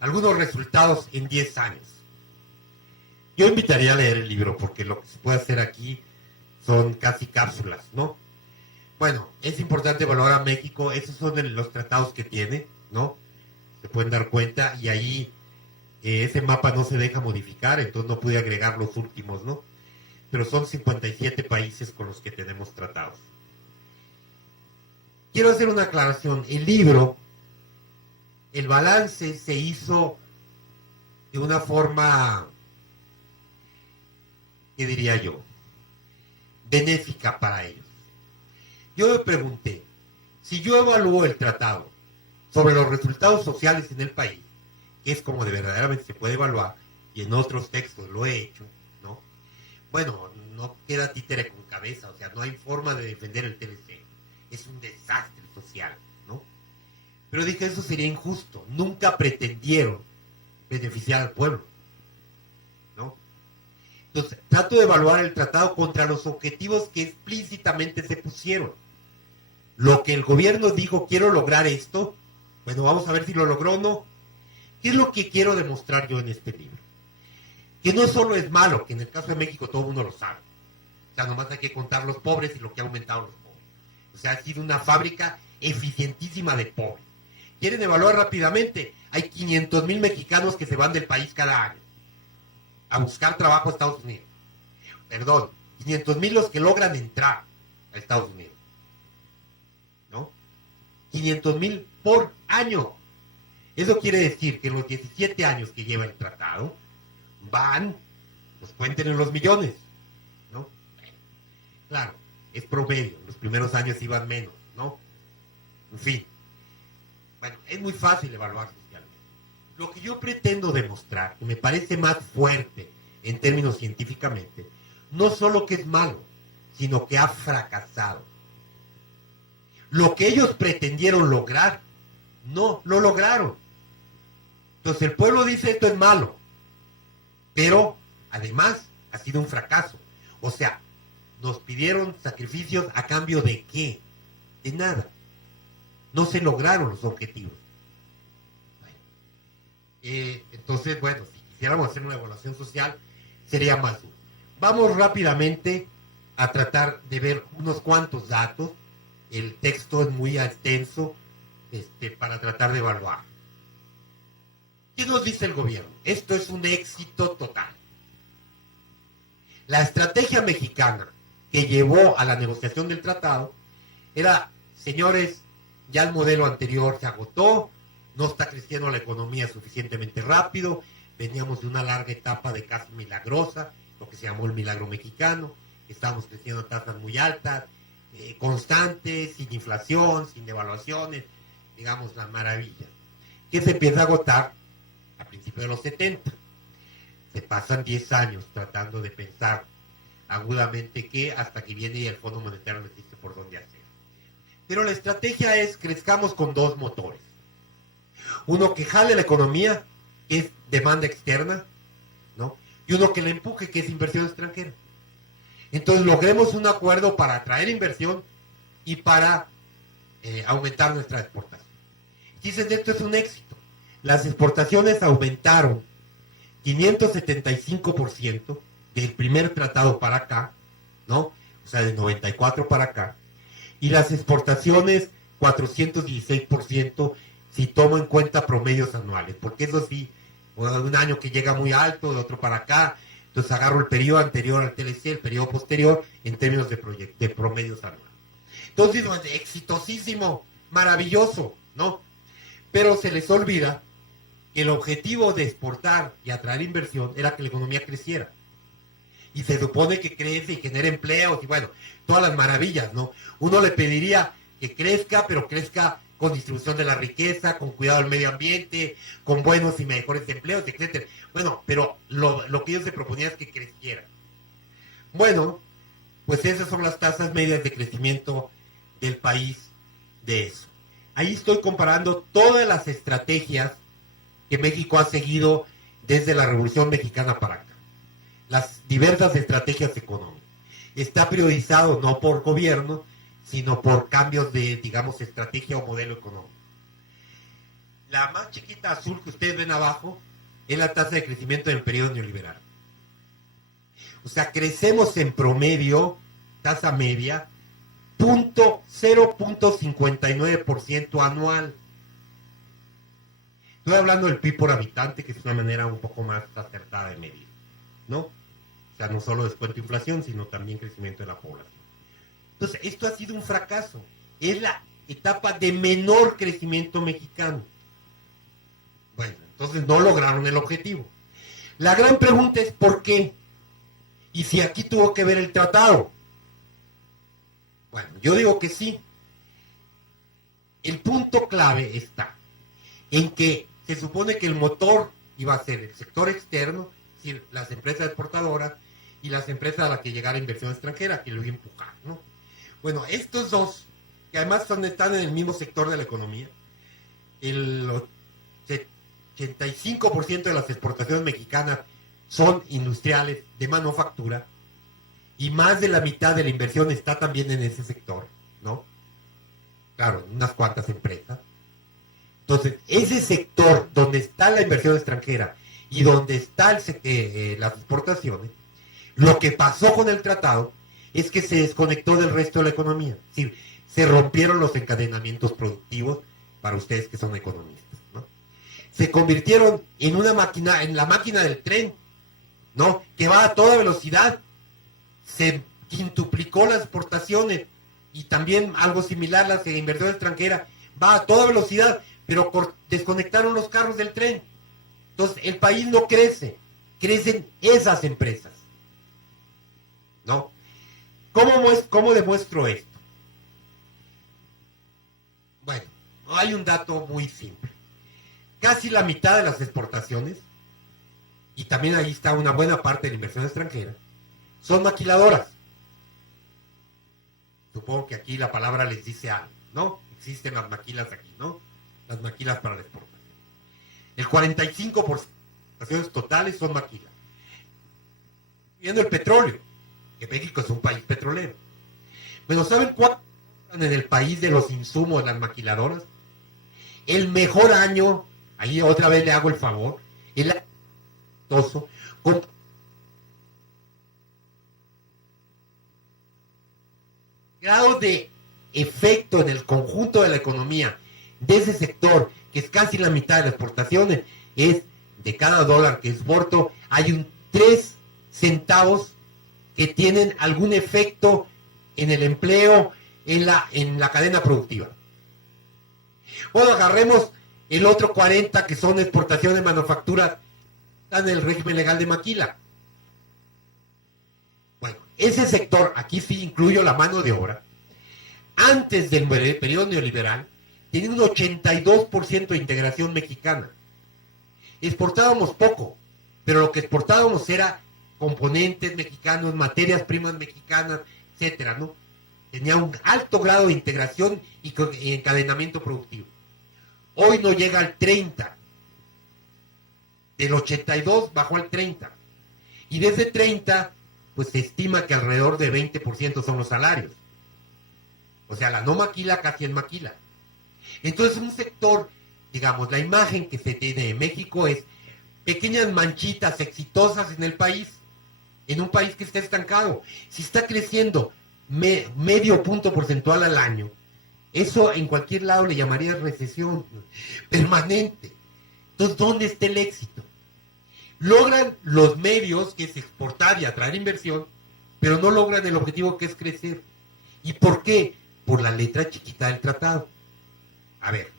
Algunos resultados en 10 años. Yo invitaría a leer el libro porque lo que se puede hacer aquí son casi cápsulas, ¿no? Bueno, es importante evaluar a México, esos son los tratados que tiene, ¿no? Se pueden dar cuenta y ahí ese mapa no se deja modificar, entonces no pude agregar los últimos, ¿no? Pero son 57 países con los que tenemos tratados. Quiero hacer una aclaración. El libro, el balance se hizo de una forma, ¿qué diría yo? Benéfica para ellos. Yo me pregunté, si yo evalúo el tratado sobre los resultados sociales en el país, que es como de verdaderamente se puede evaluar, y en otros textos lo he hecho, ¿no? Bueno, no queda títere con cabeza, o sea, no hay forma de defender el TLC. Es un desastre social, ¿no? Pero dije, eso sería injusto. Nunca pretendieron beneficiar al pueblo, ¿no? Entonces, trato de evaluar el tratado contra los objetivos que explícitamente se pusieron. Lo que el gobierno dijo, quiero lograr esto, bueno, vamos a ver si lo logró o no. ¿Qué es lo que quiero demostrar yo en este libro? Que no solo es malo, que en el caso de México todo el mundo lo sabe. O sea, nomás hay que contar los pobres y lo que ha aumentado los pobres. O sea, ha sido una fábrica eficientísima de pobres. ¿Quieren evaluar rápidamente? Hay 500,000 mexicanos que se van del país cada año a buscar trabajo a Estados Unidos. Perdón, 500,000 los que logran entrar a Estados Unidos. ¿No? 500,000 por año. Eso quiere decir que en los 17 años que lleva el tratado, van, pues cuenten en los millones. ¿No? Claro, es promedio. Los primeros años iban menos, ¿no? En fin. Bueno, es muy fácil evaluar socialmente. Lo que yo pretendo demostrar, que me parece más fuerte en términos científicamente, no solo que es malo, sino que ha fracasado. Lo que ellos pretendieron lograr, no lo lograron. Entonces el pueblo dice esto es malo, pero además ha sido un fracaso. O sea, nos pidieron sacrificios a cambio de ¿qué? De nada. No se lograron los objetivos. Entonces, bueno, si quisiéramos hacer una evaluación social, sería más duro. Vamos rápidamente a tratar de ver unos cuantos datos. El texto es muy extenso para tratar de evaluar. ¿Qué nos dice el gobierno? Esto es un éxito total. La estrategia mexicana que llevó a la negociación del tratado era, señores, ya el modelo anterior se agotó, no está creciendo la economía suficientemente rápido, veníamos de una larga etapa de casi milagrosa, lo que se llamó el milagro mexicano. Estamos creciendo a tasas muy altas, constantes, sin inflación, sin devaluaciones, digamos, la maravilla. Que se empieza a agotar a principios de los 70. Se pasan 10 años tratando de pensar agudamente que hasta que viene el Fondo Monetario no existe por dónde hacer. Pero la estrategia es crezcamos con dos motores. Uno que jale la economía, que es demanda externa, ¿no? Y uno que la empuje, que es inversión extranjera. Entonces logremos un acuerdo para atraer inversión y para aumentar nuestra exportación. Dicen, esto es un éxito. Las exportaciones aumentaron 575% del primer tratado para acá, ¿no? O sea, del 94 para acá. Y las exportaciones 416% si tomo en cuenta promedios anuales, porque eso sí, un año que llega muy alto, de otro para acá, entonces agarro el periodo anterior al TLC, el periodo posterior, en términos de promedios anuales. Entonces, exitosísimo, maravilloso, ¿no? Pero se les olvida que el objetivo de exportar y atraer inversión era que la economía creciera. Y se supone que crece y genera empleos y bueno, todas las maravillas, ¿no? Uno le pediría que crezca, pero crezca con distribución de la riqueza, con cuidado del medio ambiente, con buenos y mejores empleos, etcétera. Bueno, pero lo que ellos se proponían es que creciera. Bueno, pues esas son las tasas medias de crecimiento del país de eso. Ahí estoy comparando todas las estrategias que México ha seguido desde la Revolución Mexicana para acá. Las diversas estrategias económicas. Está priorizado no por gobierno, sino por cambios de, digamos, estrategia o modelo económico. La más chiquita azul que ustedes ven abajo es la tasa de crecimiento del periodo neoliberal. O sea, crecemos en promedio, tasa media, 0.59% anual. Estoy hablando del PIB por habitante, que es una manera un poco más acertada de medir, ¿no? O sea, no solo descuento de inflación, sino también crecimiento de la población. Entonces, esto ha sido un fracaso. Es la etapa de menor crecimiento mexicano. Bueno, entonces no lograron el objetivo. La gran pregunta es ¿por qué? Y si aquí tuvo que ver el tratado. Bueno, yo digo que sí. El punto clave está en que se supone que el motor iba a ser el sector externo, es decir, las empresas exportadoras y las empresas a las que llegara inversión extranjera, que lo iba a empujar, ¿no? Bueno, estos dos, que además están en el mismo sector de la economía, el 85% de las exportaciones mexicanas son industriales de manufactura y más de la mitad de la inversión está también en ese sector, ¿no? Claro, unas cuantas empresas. Entonces, ese sector donde está la inversión extranjera y donde están las exportaciones, lo que pasó con el tratado es que se desconectó del resto de la economía. Es decir, se rompieron los encadenamientos productivos para ustedes que son economistas, ¿no? Se convirtieron en una máquina, en la máquina del tren, ¿no? Que va a toda velocidad. Se quintuplicó las exportaciones y también algo similar la inversión extranjera. Va a toda velocidad, pero desconectaron los carros del tren. Entonces, el país no crece, crecen esas empresas, ¿no? ¿Cómo demuestro esto? Bueno, hay un dato muy simple. Casi la mitad de las exportaciones, y también ahí está una buena parte de la inversión extranjera, son maquiladoras. Supongo que aquí la palabra les dice algo, ¿no? Existen las maquilas aquí, ¿no? Las maquilas para la exportación. El 45% de las exportaciones totales son maquilas. Viendo el petróleo, que México es un país petrolero. Bueno, ¿saben cuánto en el país de los insumos de las maquiladoras? El mejor año, ahí otra vez le hago el favor, el año con grado de efecto en el conjunto de la economía de ese sector, que es casi la mitad de las exportaciones, es de cada dólar que exporto, hay un 3 centavos que tienen algún efecto en el empleo, en la cadena productiva. Bueno, agarremos el otro 40 que son exportaciones de manufacturas, están en el régimen legal de maquila. Ese sector, aquí sí incluyo la mano de obra, antes del periodo neoliberal, tenía un 82% de integración mexicana. Exportábamos poco, pero lo que exportábamos era componentes mexicanos, materias primas mexicanas, etcétera, ¿no? Tenía un alto grado de integración y encadenamiento productivo. Hoy no llega al 30. Del 82 bajó al 30. Y desde 30, pues se estima que alrededor de 20% son los salarios. O sea, la no maquila casi es maquila. Entonces un sector, digamos, la imagen que se tiene de México es pequeñas manchitas exitosas en el país, en un país que está estancado. Si está creciendo medio punto porcentual al año, eso en cualquier lado le llamaría recesión permanente. Entonces, ¿dónde está el éxito? Logran los medios, que es exportar y atraer inversión, pero no logran el objetivo que es crecer. ¿Y por qué? Por la letra chiquita del tratado. A ver,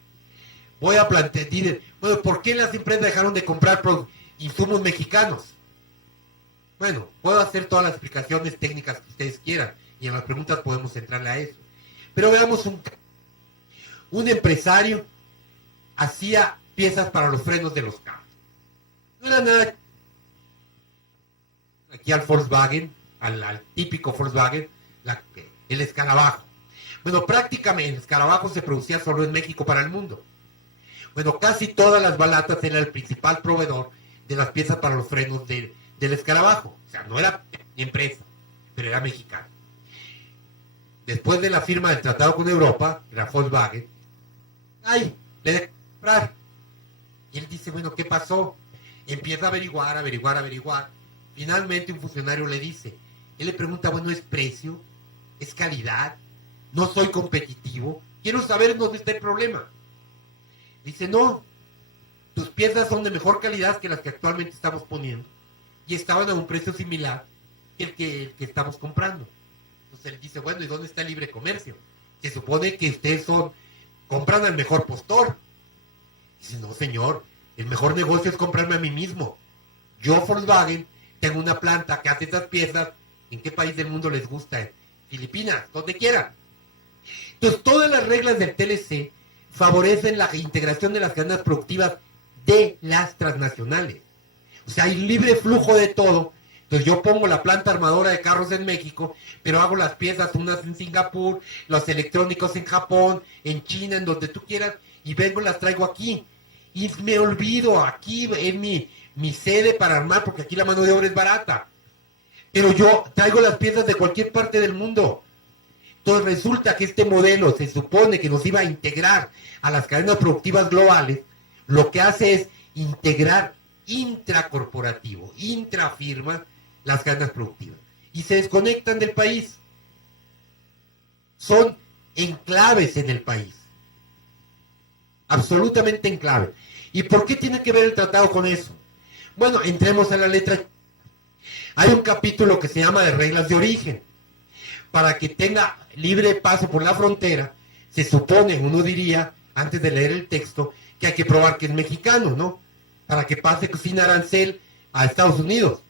voy a plantear, bueno, ¿por qué las empresas dejaron de comprar insumos mexicanos? Bueno, puedo hacer todas las explicaciones técnicas que ustedes quieran, y en las preguntas podemos entrarle a eso. Pero veamos un empresario hacía piezas para los frenos de los carros. No era nada. Aquí al Volkswagen, al típico Volkswagen, el escarabajo. Bueno, prácticamente el escarabajo se producía solo en México para el mundo. Bueno, casi todas las balatas era el principal proveedor de las piezas para los frenos del escarabajo. O sea, no era empresa, pero era mexicano. Después de la firma del tratado con Europa, era Volkswagen, le dejan comprar. Y él dice, bueno, ¿qué pasó? Empieza a averiguar. Finalmente un funcionario le dice, él le pregunta, bueno, ¿es precio? ¿Es calidad? ¿No soy competitivo? Quiero saber dónde está el problema. Dice, no, tus piezas son de mejor calidad que las que actualmente estamos poniendo y estaban a un precio similar que el que estamos comprando. Entonces él dice, bueno, ¿y dónde está el libre comercio? Se supone que ustedes compran al mejor postor. Dice, no, señor, el mejor negocio es comprarme a mí mismo. Yo, Volkswagen, tengo una planta que hace estas piezas. ¿En qué país del mundo les gusta? Filipinas, donde quieran. Entonces, todas las reglas del TLC favorecen la integración de las cadenas productivas de las transnacionales. O sea, hay libre flujo de todo. Entonces yo pongo la planta armadora de carros en México, pero hago las piezas unas en Singapur, los electrónicos en Japón, en China, en donde tú quieras, y vengo y las traigo aquí. Y me olvido, aquí en mi sede para armar, porque aquí la mano de obra es barata. Pero yo traigo las piezas de cualquier parte del mundo. Entonces resulta que este modelo se supone que nos iba a integrar a las cadenas productivas globales, lo que hace es integrar intracorporativo, intrafirma, las cadenas productivas. Y se desconectan del país. Son enclaves en el país. Absolutamente enclaves. ¿Y por qué tiene que ver el tratado con eso? Bueno, entremos a la letra. Hay un capítulo que se llama de reglas de origen. Para que tenga libre paso por la frontera, se supone, uno diría, antes de leer el texto, que hay que probar que es mexicano, ¿no? Para que pase sin arancel a Estados Unidos.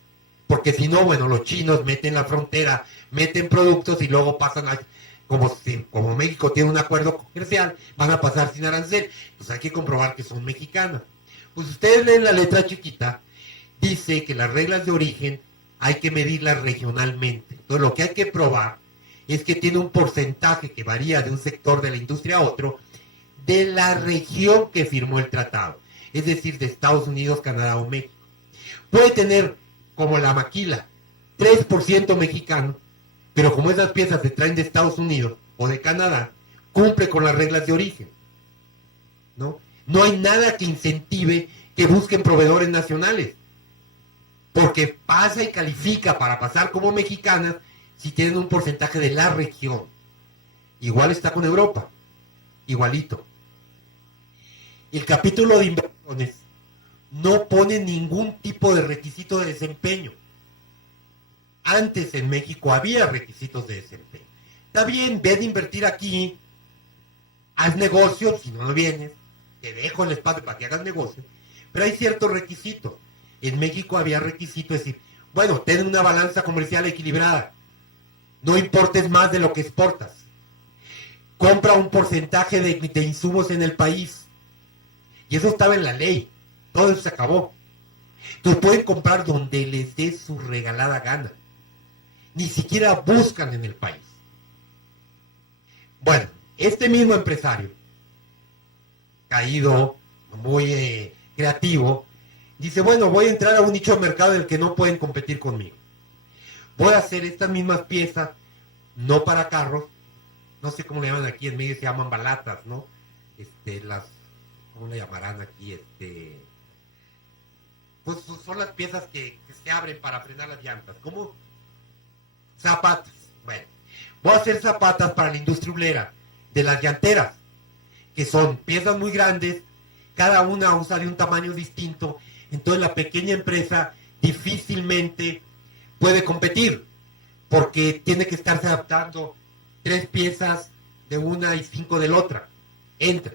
Porque si no, bueno, los chinos meten la frontera, meten productos y luego pasan a... Como México tiene un acuerdo comercial, van a pasar sin arancel. Pues hay que comprobar que son mexicanos. Pues ustedes leen la letra chiquita, dice que las reglas de origen hay que medirlas regionalmente. Entonces lo que hay que probar es que tiene un porcentaje que varía de un sector de la industria a otro, de la región que firmó el tratado. Es decir, de Estados Unidos, Canadá o México. Puede tener, como la maquila, 3% mexicano, pero como esas piezas se traen de Estados Unidos o de Canadá, cumple con las reglas de origen. ¿No? No hay nada que incentive que busquen proveedores nacionales, porque pasa y califica para pasar como mexicanas si tienen un porcentaje de la región. Igual está con Europa, igualito. El capítulo de inversiones no pone ningún tipo de requisito de desempeño. Antes en México había requisitos de desempeño. Está bien, ven a invertir aquí, haz negocios, si no vienes, te dejo el espacio para que hagas negocio, pero hay ciertos requisitos. En México había requisitos, es decir, bueno, ten una balanza comercial equilibrada. No importes más de lo que exportas. Compra un porcentaje de insumos en el país. Y eso estaba en la ley. Todo eso se acabó. Entonces pueden comprar donde les dé su regalada gana. Ni siquiera buscan en el país. Bueno, este mismo empresario, caído, muy creativo, dice, bueno, voy a entrar a un nicho de mercado en el que no pueden competir conmigo. Voy a hacer estas mismas piezas, no para carros, no sé cómo le llaman aquí en medio, se llaman balatas, ¿no? ¿Cómo le llamarán aquí? Pues son las piezas que se abren para frenar las llantas. ¿Cómo? Zapatos. Bueno, voy a hacer zapatas para la industria ublera de las llanteras, que son piezas muy grandes, cada una usa de un tamaño distinto, entonces la pequeña empresa difícilmente puede competir, porque tiene que estarse adaptando 3 piezas de una y 5 de la otra. Entra,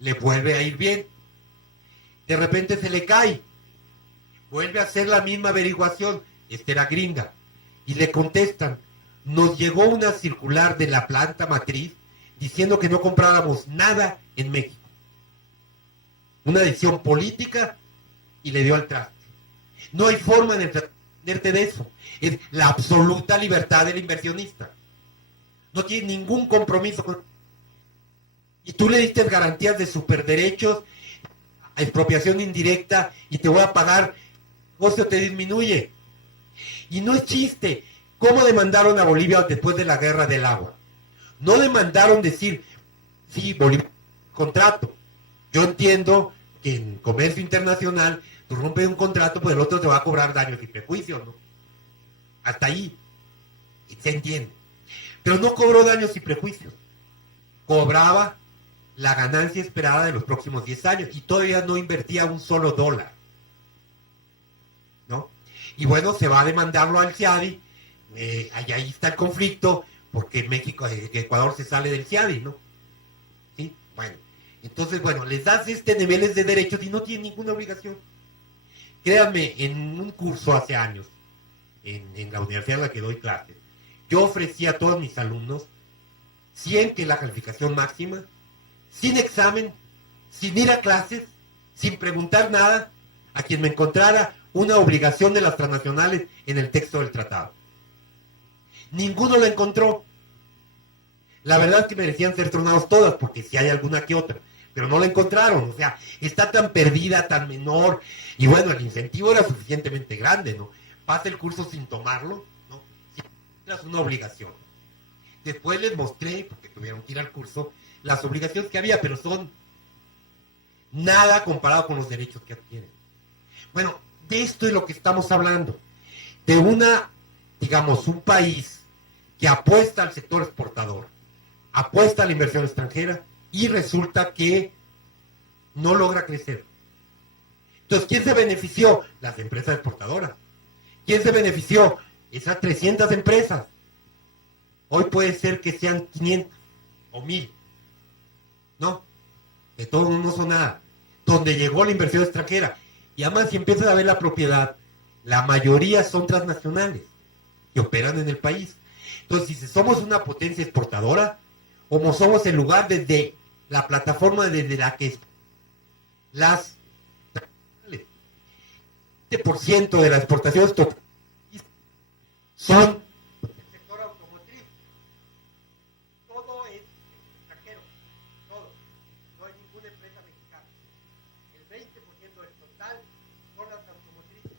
le vuelve a ir bien, de repente se le cae, vuelve a hacer la misma averiguación, era gringa, y le contestan, nos llegó una circular de la planta matriz diciendo que no compráramos nada en México. Una decisión política y le dio al traste. No hay forma de entenderte de eso. Es la absoluta libertad del inversionista. No tiene ningún compromiso con... Y tú le diste garantías de superderechos, expropiación indirecta, y te voy a pagar, el negocio te disminuye. Y no es chiste. ¿Cómo demandaron a Bolivia después de la guerra del agua? No demandaron decir, sí, Bolivia, contrato. Yo entiendo que en comercio internacional, tú rompes un contrato, pues el otro te va a cobrar daños y prejuicios, ¿no? Hasta ahí. Y se entiende. Pero no cobró daños y prejuicios. Cobraba la ganancia esperada de los próximos 10 años y todavía no invertía un solo dólar, ¿no? Y bueno, se va a demandarlo al CIADI, ahí está el conflicto, porque México, Ecuador se sale del CIADI, ¿no? ¿Sí? Bueno, entonces, bueno, les das niveles de derechos y no tienen ninguna obligación. Créanme, en un curso hace años, en la universidad en la que doy clases, yo ofrecía a todos mis alumnos 100, que es la calificación máxima, sin examen, sin ir a clases, sin preguntar nada, a quien me encontrara una obligación de las transnacionales en el texto del tratado. Ninguno lo encontró. La verdad es que merecían ser tronados todas, porque si hay alguna que otra, pero no la encontraron. O sea, está tan perdida, tan menor, y bueno, el incentivo era suficientemente grande, ¿no? Pasa el curso sin tomarlo, ¿no? Es una obligación. Después les mostré, porque tuvieron que ir al curso, las obligaciones que había, pero son nada comparado con los derechos que adquieren. Bueno, de esto es lo que estamos hablando. De digamos, un país que apuesta al sector exportador, apuesta a la inversión extranjera y resulta que no logra crecer. Entonces, ¿quién se benefició? Las empresas exportadoras. ¿Quién se benefició? Esas 300 empresas. Hoy puede ser que sean 500 o 1000. ¿No? De todos no son nada. Donde llegó la inversión extranjera. Y además, si empiezas a ver la propiedad, la mayoría son transnacionales que operan en el país. Entonces, si somos una potencia exportadora, como somos el lugar desde la plataforma desde la que las 7% de las exportaciones totales son del sector automotriz. Todo es extranjero, todo. No hay ninguna empresa mexicana. El 20% del total son las automotrices.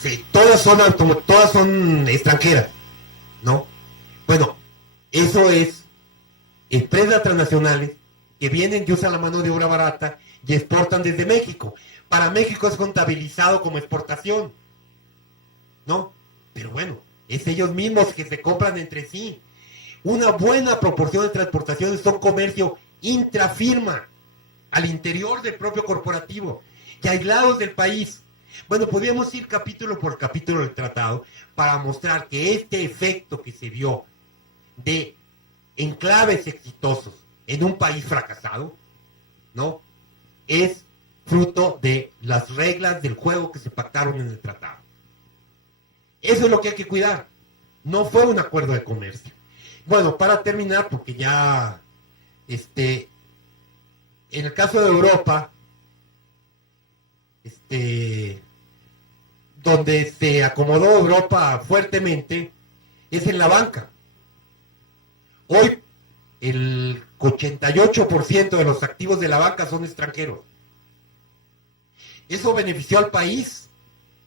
Sí, todas son extranjeras, ¿no? Bueno, eso es empresas transnacionales que vienen y usan la mano de obra barata y exportan desde México. Para México es contabilizado como exportación, ¿no? Pero bueno, es ellos mismos que se compran entre sí. Una buena proporción de transportaciones son comercio intrafirma, al interior del propio corporativo, que aislados del país. Bueno, podríamos ir capítulo por capítulo del tratado para mostrar que este efecto que se vio de enclaves exitosos en un país fracasado, ¿no? Es fruto de las reglas del juego que se pactaron en el tratado. Eso es lo que hay que cuidar. No fue un acuerdo de comercio. Bueno, para terminar, porque ya, en el caso de Europa, donde se acomodó Europa fuertemente, es en la banca. Hoy, el 88% de los activos de la banca son extranjeros. Eso benefició al país.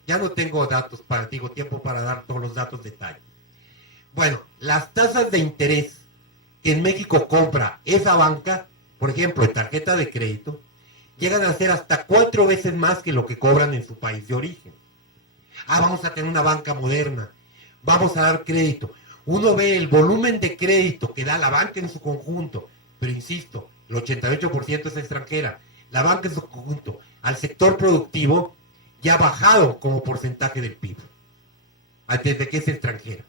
Ya no tengo datos tiempo para dar todos los datos de detalle. Bueno, las tasas de interés que en México compra esa banca, por ejemplo, en tarjeta de crédito, llegan a ser hasta 4 veces más que lo que cobran en su país de origen. Vamos a tener una banca moderna, vamos a dar crédito. Uno ve el volumen de crédito que da la banca en su conjunto, pero insisto, el 88% es extranjera. La banca en su conjunto, al sector productivo, ya ha bajado como porcentaje del PIB, desde que es extranjera.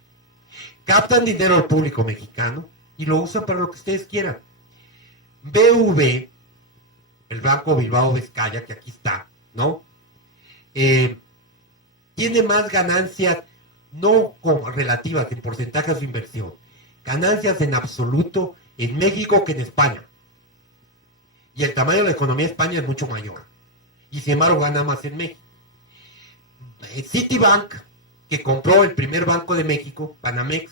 Captan dinero al público mexicano y lo usan para lo que ustedes quieran. BV, el Banco Bilbao Vizcaya, que aquí está, ¿no? Tiene más ganancias, no como relativas en porcentaje a su inversión, ganancias en absoluto en México que en España. Y el tamaño de la economía de España es mucho mayor. Y sin embargo gana más en México. Citibank, que compró el primer banco de México, Banamex,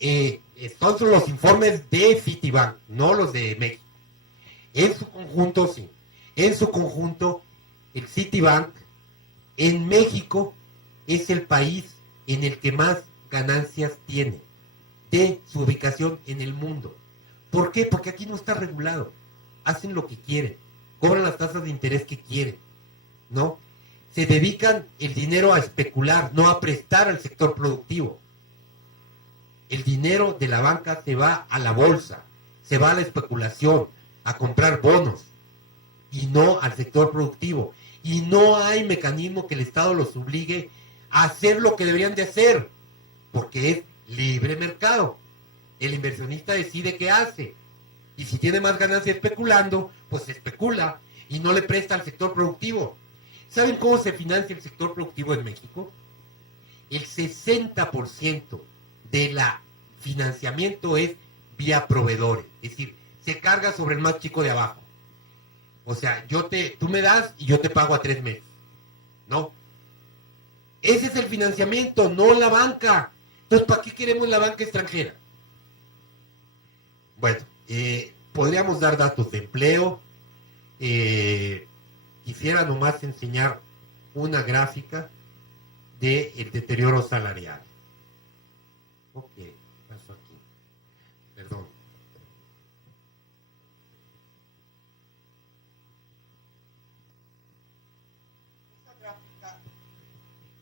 estos son los informes de Citibank, no los de México. En su conjunto, sí. En su conjunto, el Citibank en México es el país en el que más ganancias tiene de su ubicación en el mundo. ¿Por qué? Porque aquí no está regulado. Hacen lo que quieren. Cobran las tasas de interés que quieren. ¿No? Se dedican el dinero a especular, no a prestar al sector productivo. El dinero de la banca se va a la bolsa, se va a la especulación, a comprar bonos, y no al sector productivo. Y no hay mecanismo que el Estado los obligue a hacer lo que deberían de hacer, porque es libre mercado. El inversionista decide qué hace. Y si tiene más ganancia especulando, pues especula y no le presta al sector productivo. ¿Saben cómo se financia el sector productivo en México? El 60% del financiamiento es vía proveedores. Es decir, se carga sobre el más chico de abajo. O sea, tú me das y yo te pago a 3 meses. ¿No? Ese es el financiamiento, no la banca. Entonces, ¿para qué queremos la banca extranjera? Bueno, podríamos dar datos de empleo. Quisiera nomás enseñar una gráfica del deterioro salarial. Ok, paso aquí. Perdón. Esta gráfica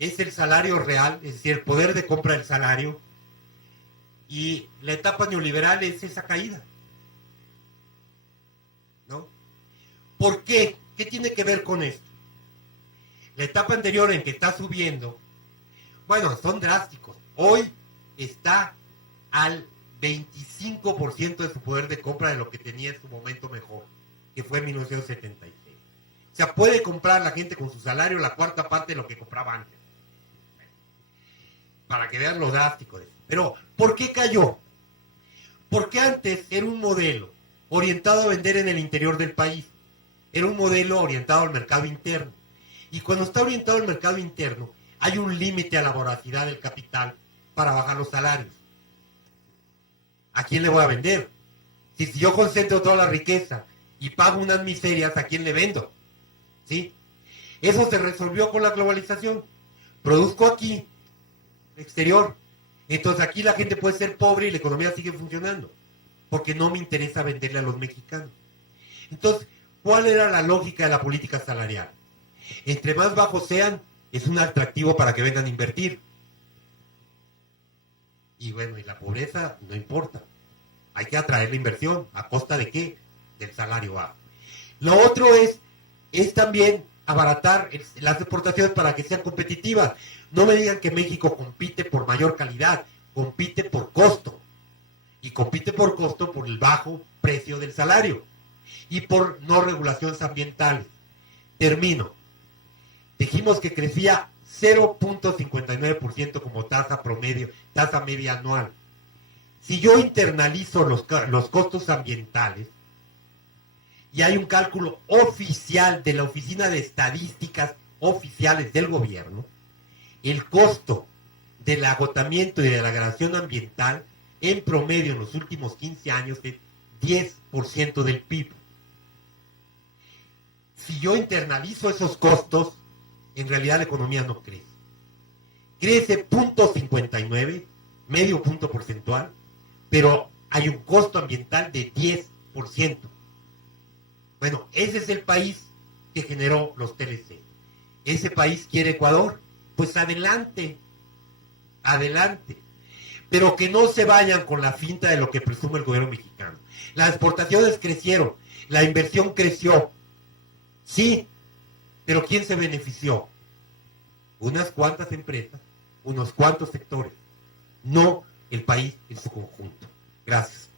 es el salario real, es decir, el poder de compra del salario, y la etapa neoliberal es esa caída. ¿No? ¿Por qué? ¿Qué tiene que ver con esto? La etapa anterior en que está subiendo, bueno, son drásticos. Hoy está al 25% de su poder de compra de lo que tenía en su momento mejor, que fue en 1976. O sea, puede comprar la gente con su salario la cuarta parte de lo que compraba antes. Para que vean lo drástico de eso. Pero, ¿por qué cayó? Porque antes era un modelo orientado a vender en el interior del país. Era un modelo orientado al mercado interno. Y cuando está orientado al mercado interno, hay un límite a la voracidad del capital para bajar los salarios. ¿A quién le voy a vender? Si yo concentro toda la riqueza y pago unas miserias, ¿a quién le vendo? ¿Sí? Eso se resolvió con la globalización. Produzco aquí, exterior. Entonces aquí la gente puede ser pobre y la economía sigue funcionando. Porque no me interesa venderle a los mexicanos. Entonces, ¿cuál era la lógica de la política salarial? Entre más bajos sean, es un atractivo para que vengan a invertir. Y bueno, y la pobreza no importa. Hay que atraer la inversión. ¿A costa de qué? Del salario bajo. Lo otro es también abaratar las exportaciones para que sean competitivas. No me digan que México compite por mayor calidad, compite por costo. Y compite por costo por el bajo precio del salario. Y por no regulaciones ambientales. Termino. Dijimos que crecía 0.59% como tasa promedio, tasa media anual. Si yo internalizo los costos ambientales, y hay un cálculo oficial de la Oficina de Estadísticas Oficiales del Gobierno, el costo del agotamiento y de la degradación ambiental en promedio en los últimos 15 años es 10% del PIB. Si yo internalizo esos costos, en realidad la economía no crece. Crece 0.59, medio punto porcentual, pero hay un costo ambiental de 10%. Bueno, ese es el país que generó los TLC. ¿Ese país quiere Ecuador? Pues adelante, adelante. Pero que no se vayan con la finta de lo que presume el gobierno mexicano. Las exportaciones crecieron, la inversión creció. Sí, pero ¿quién se benefició? Unas cuantas empresas, unos cuantos sectores, no el país en su conjunto. Gracias.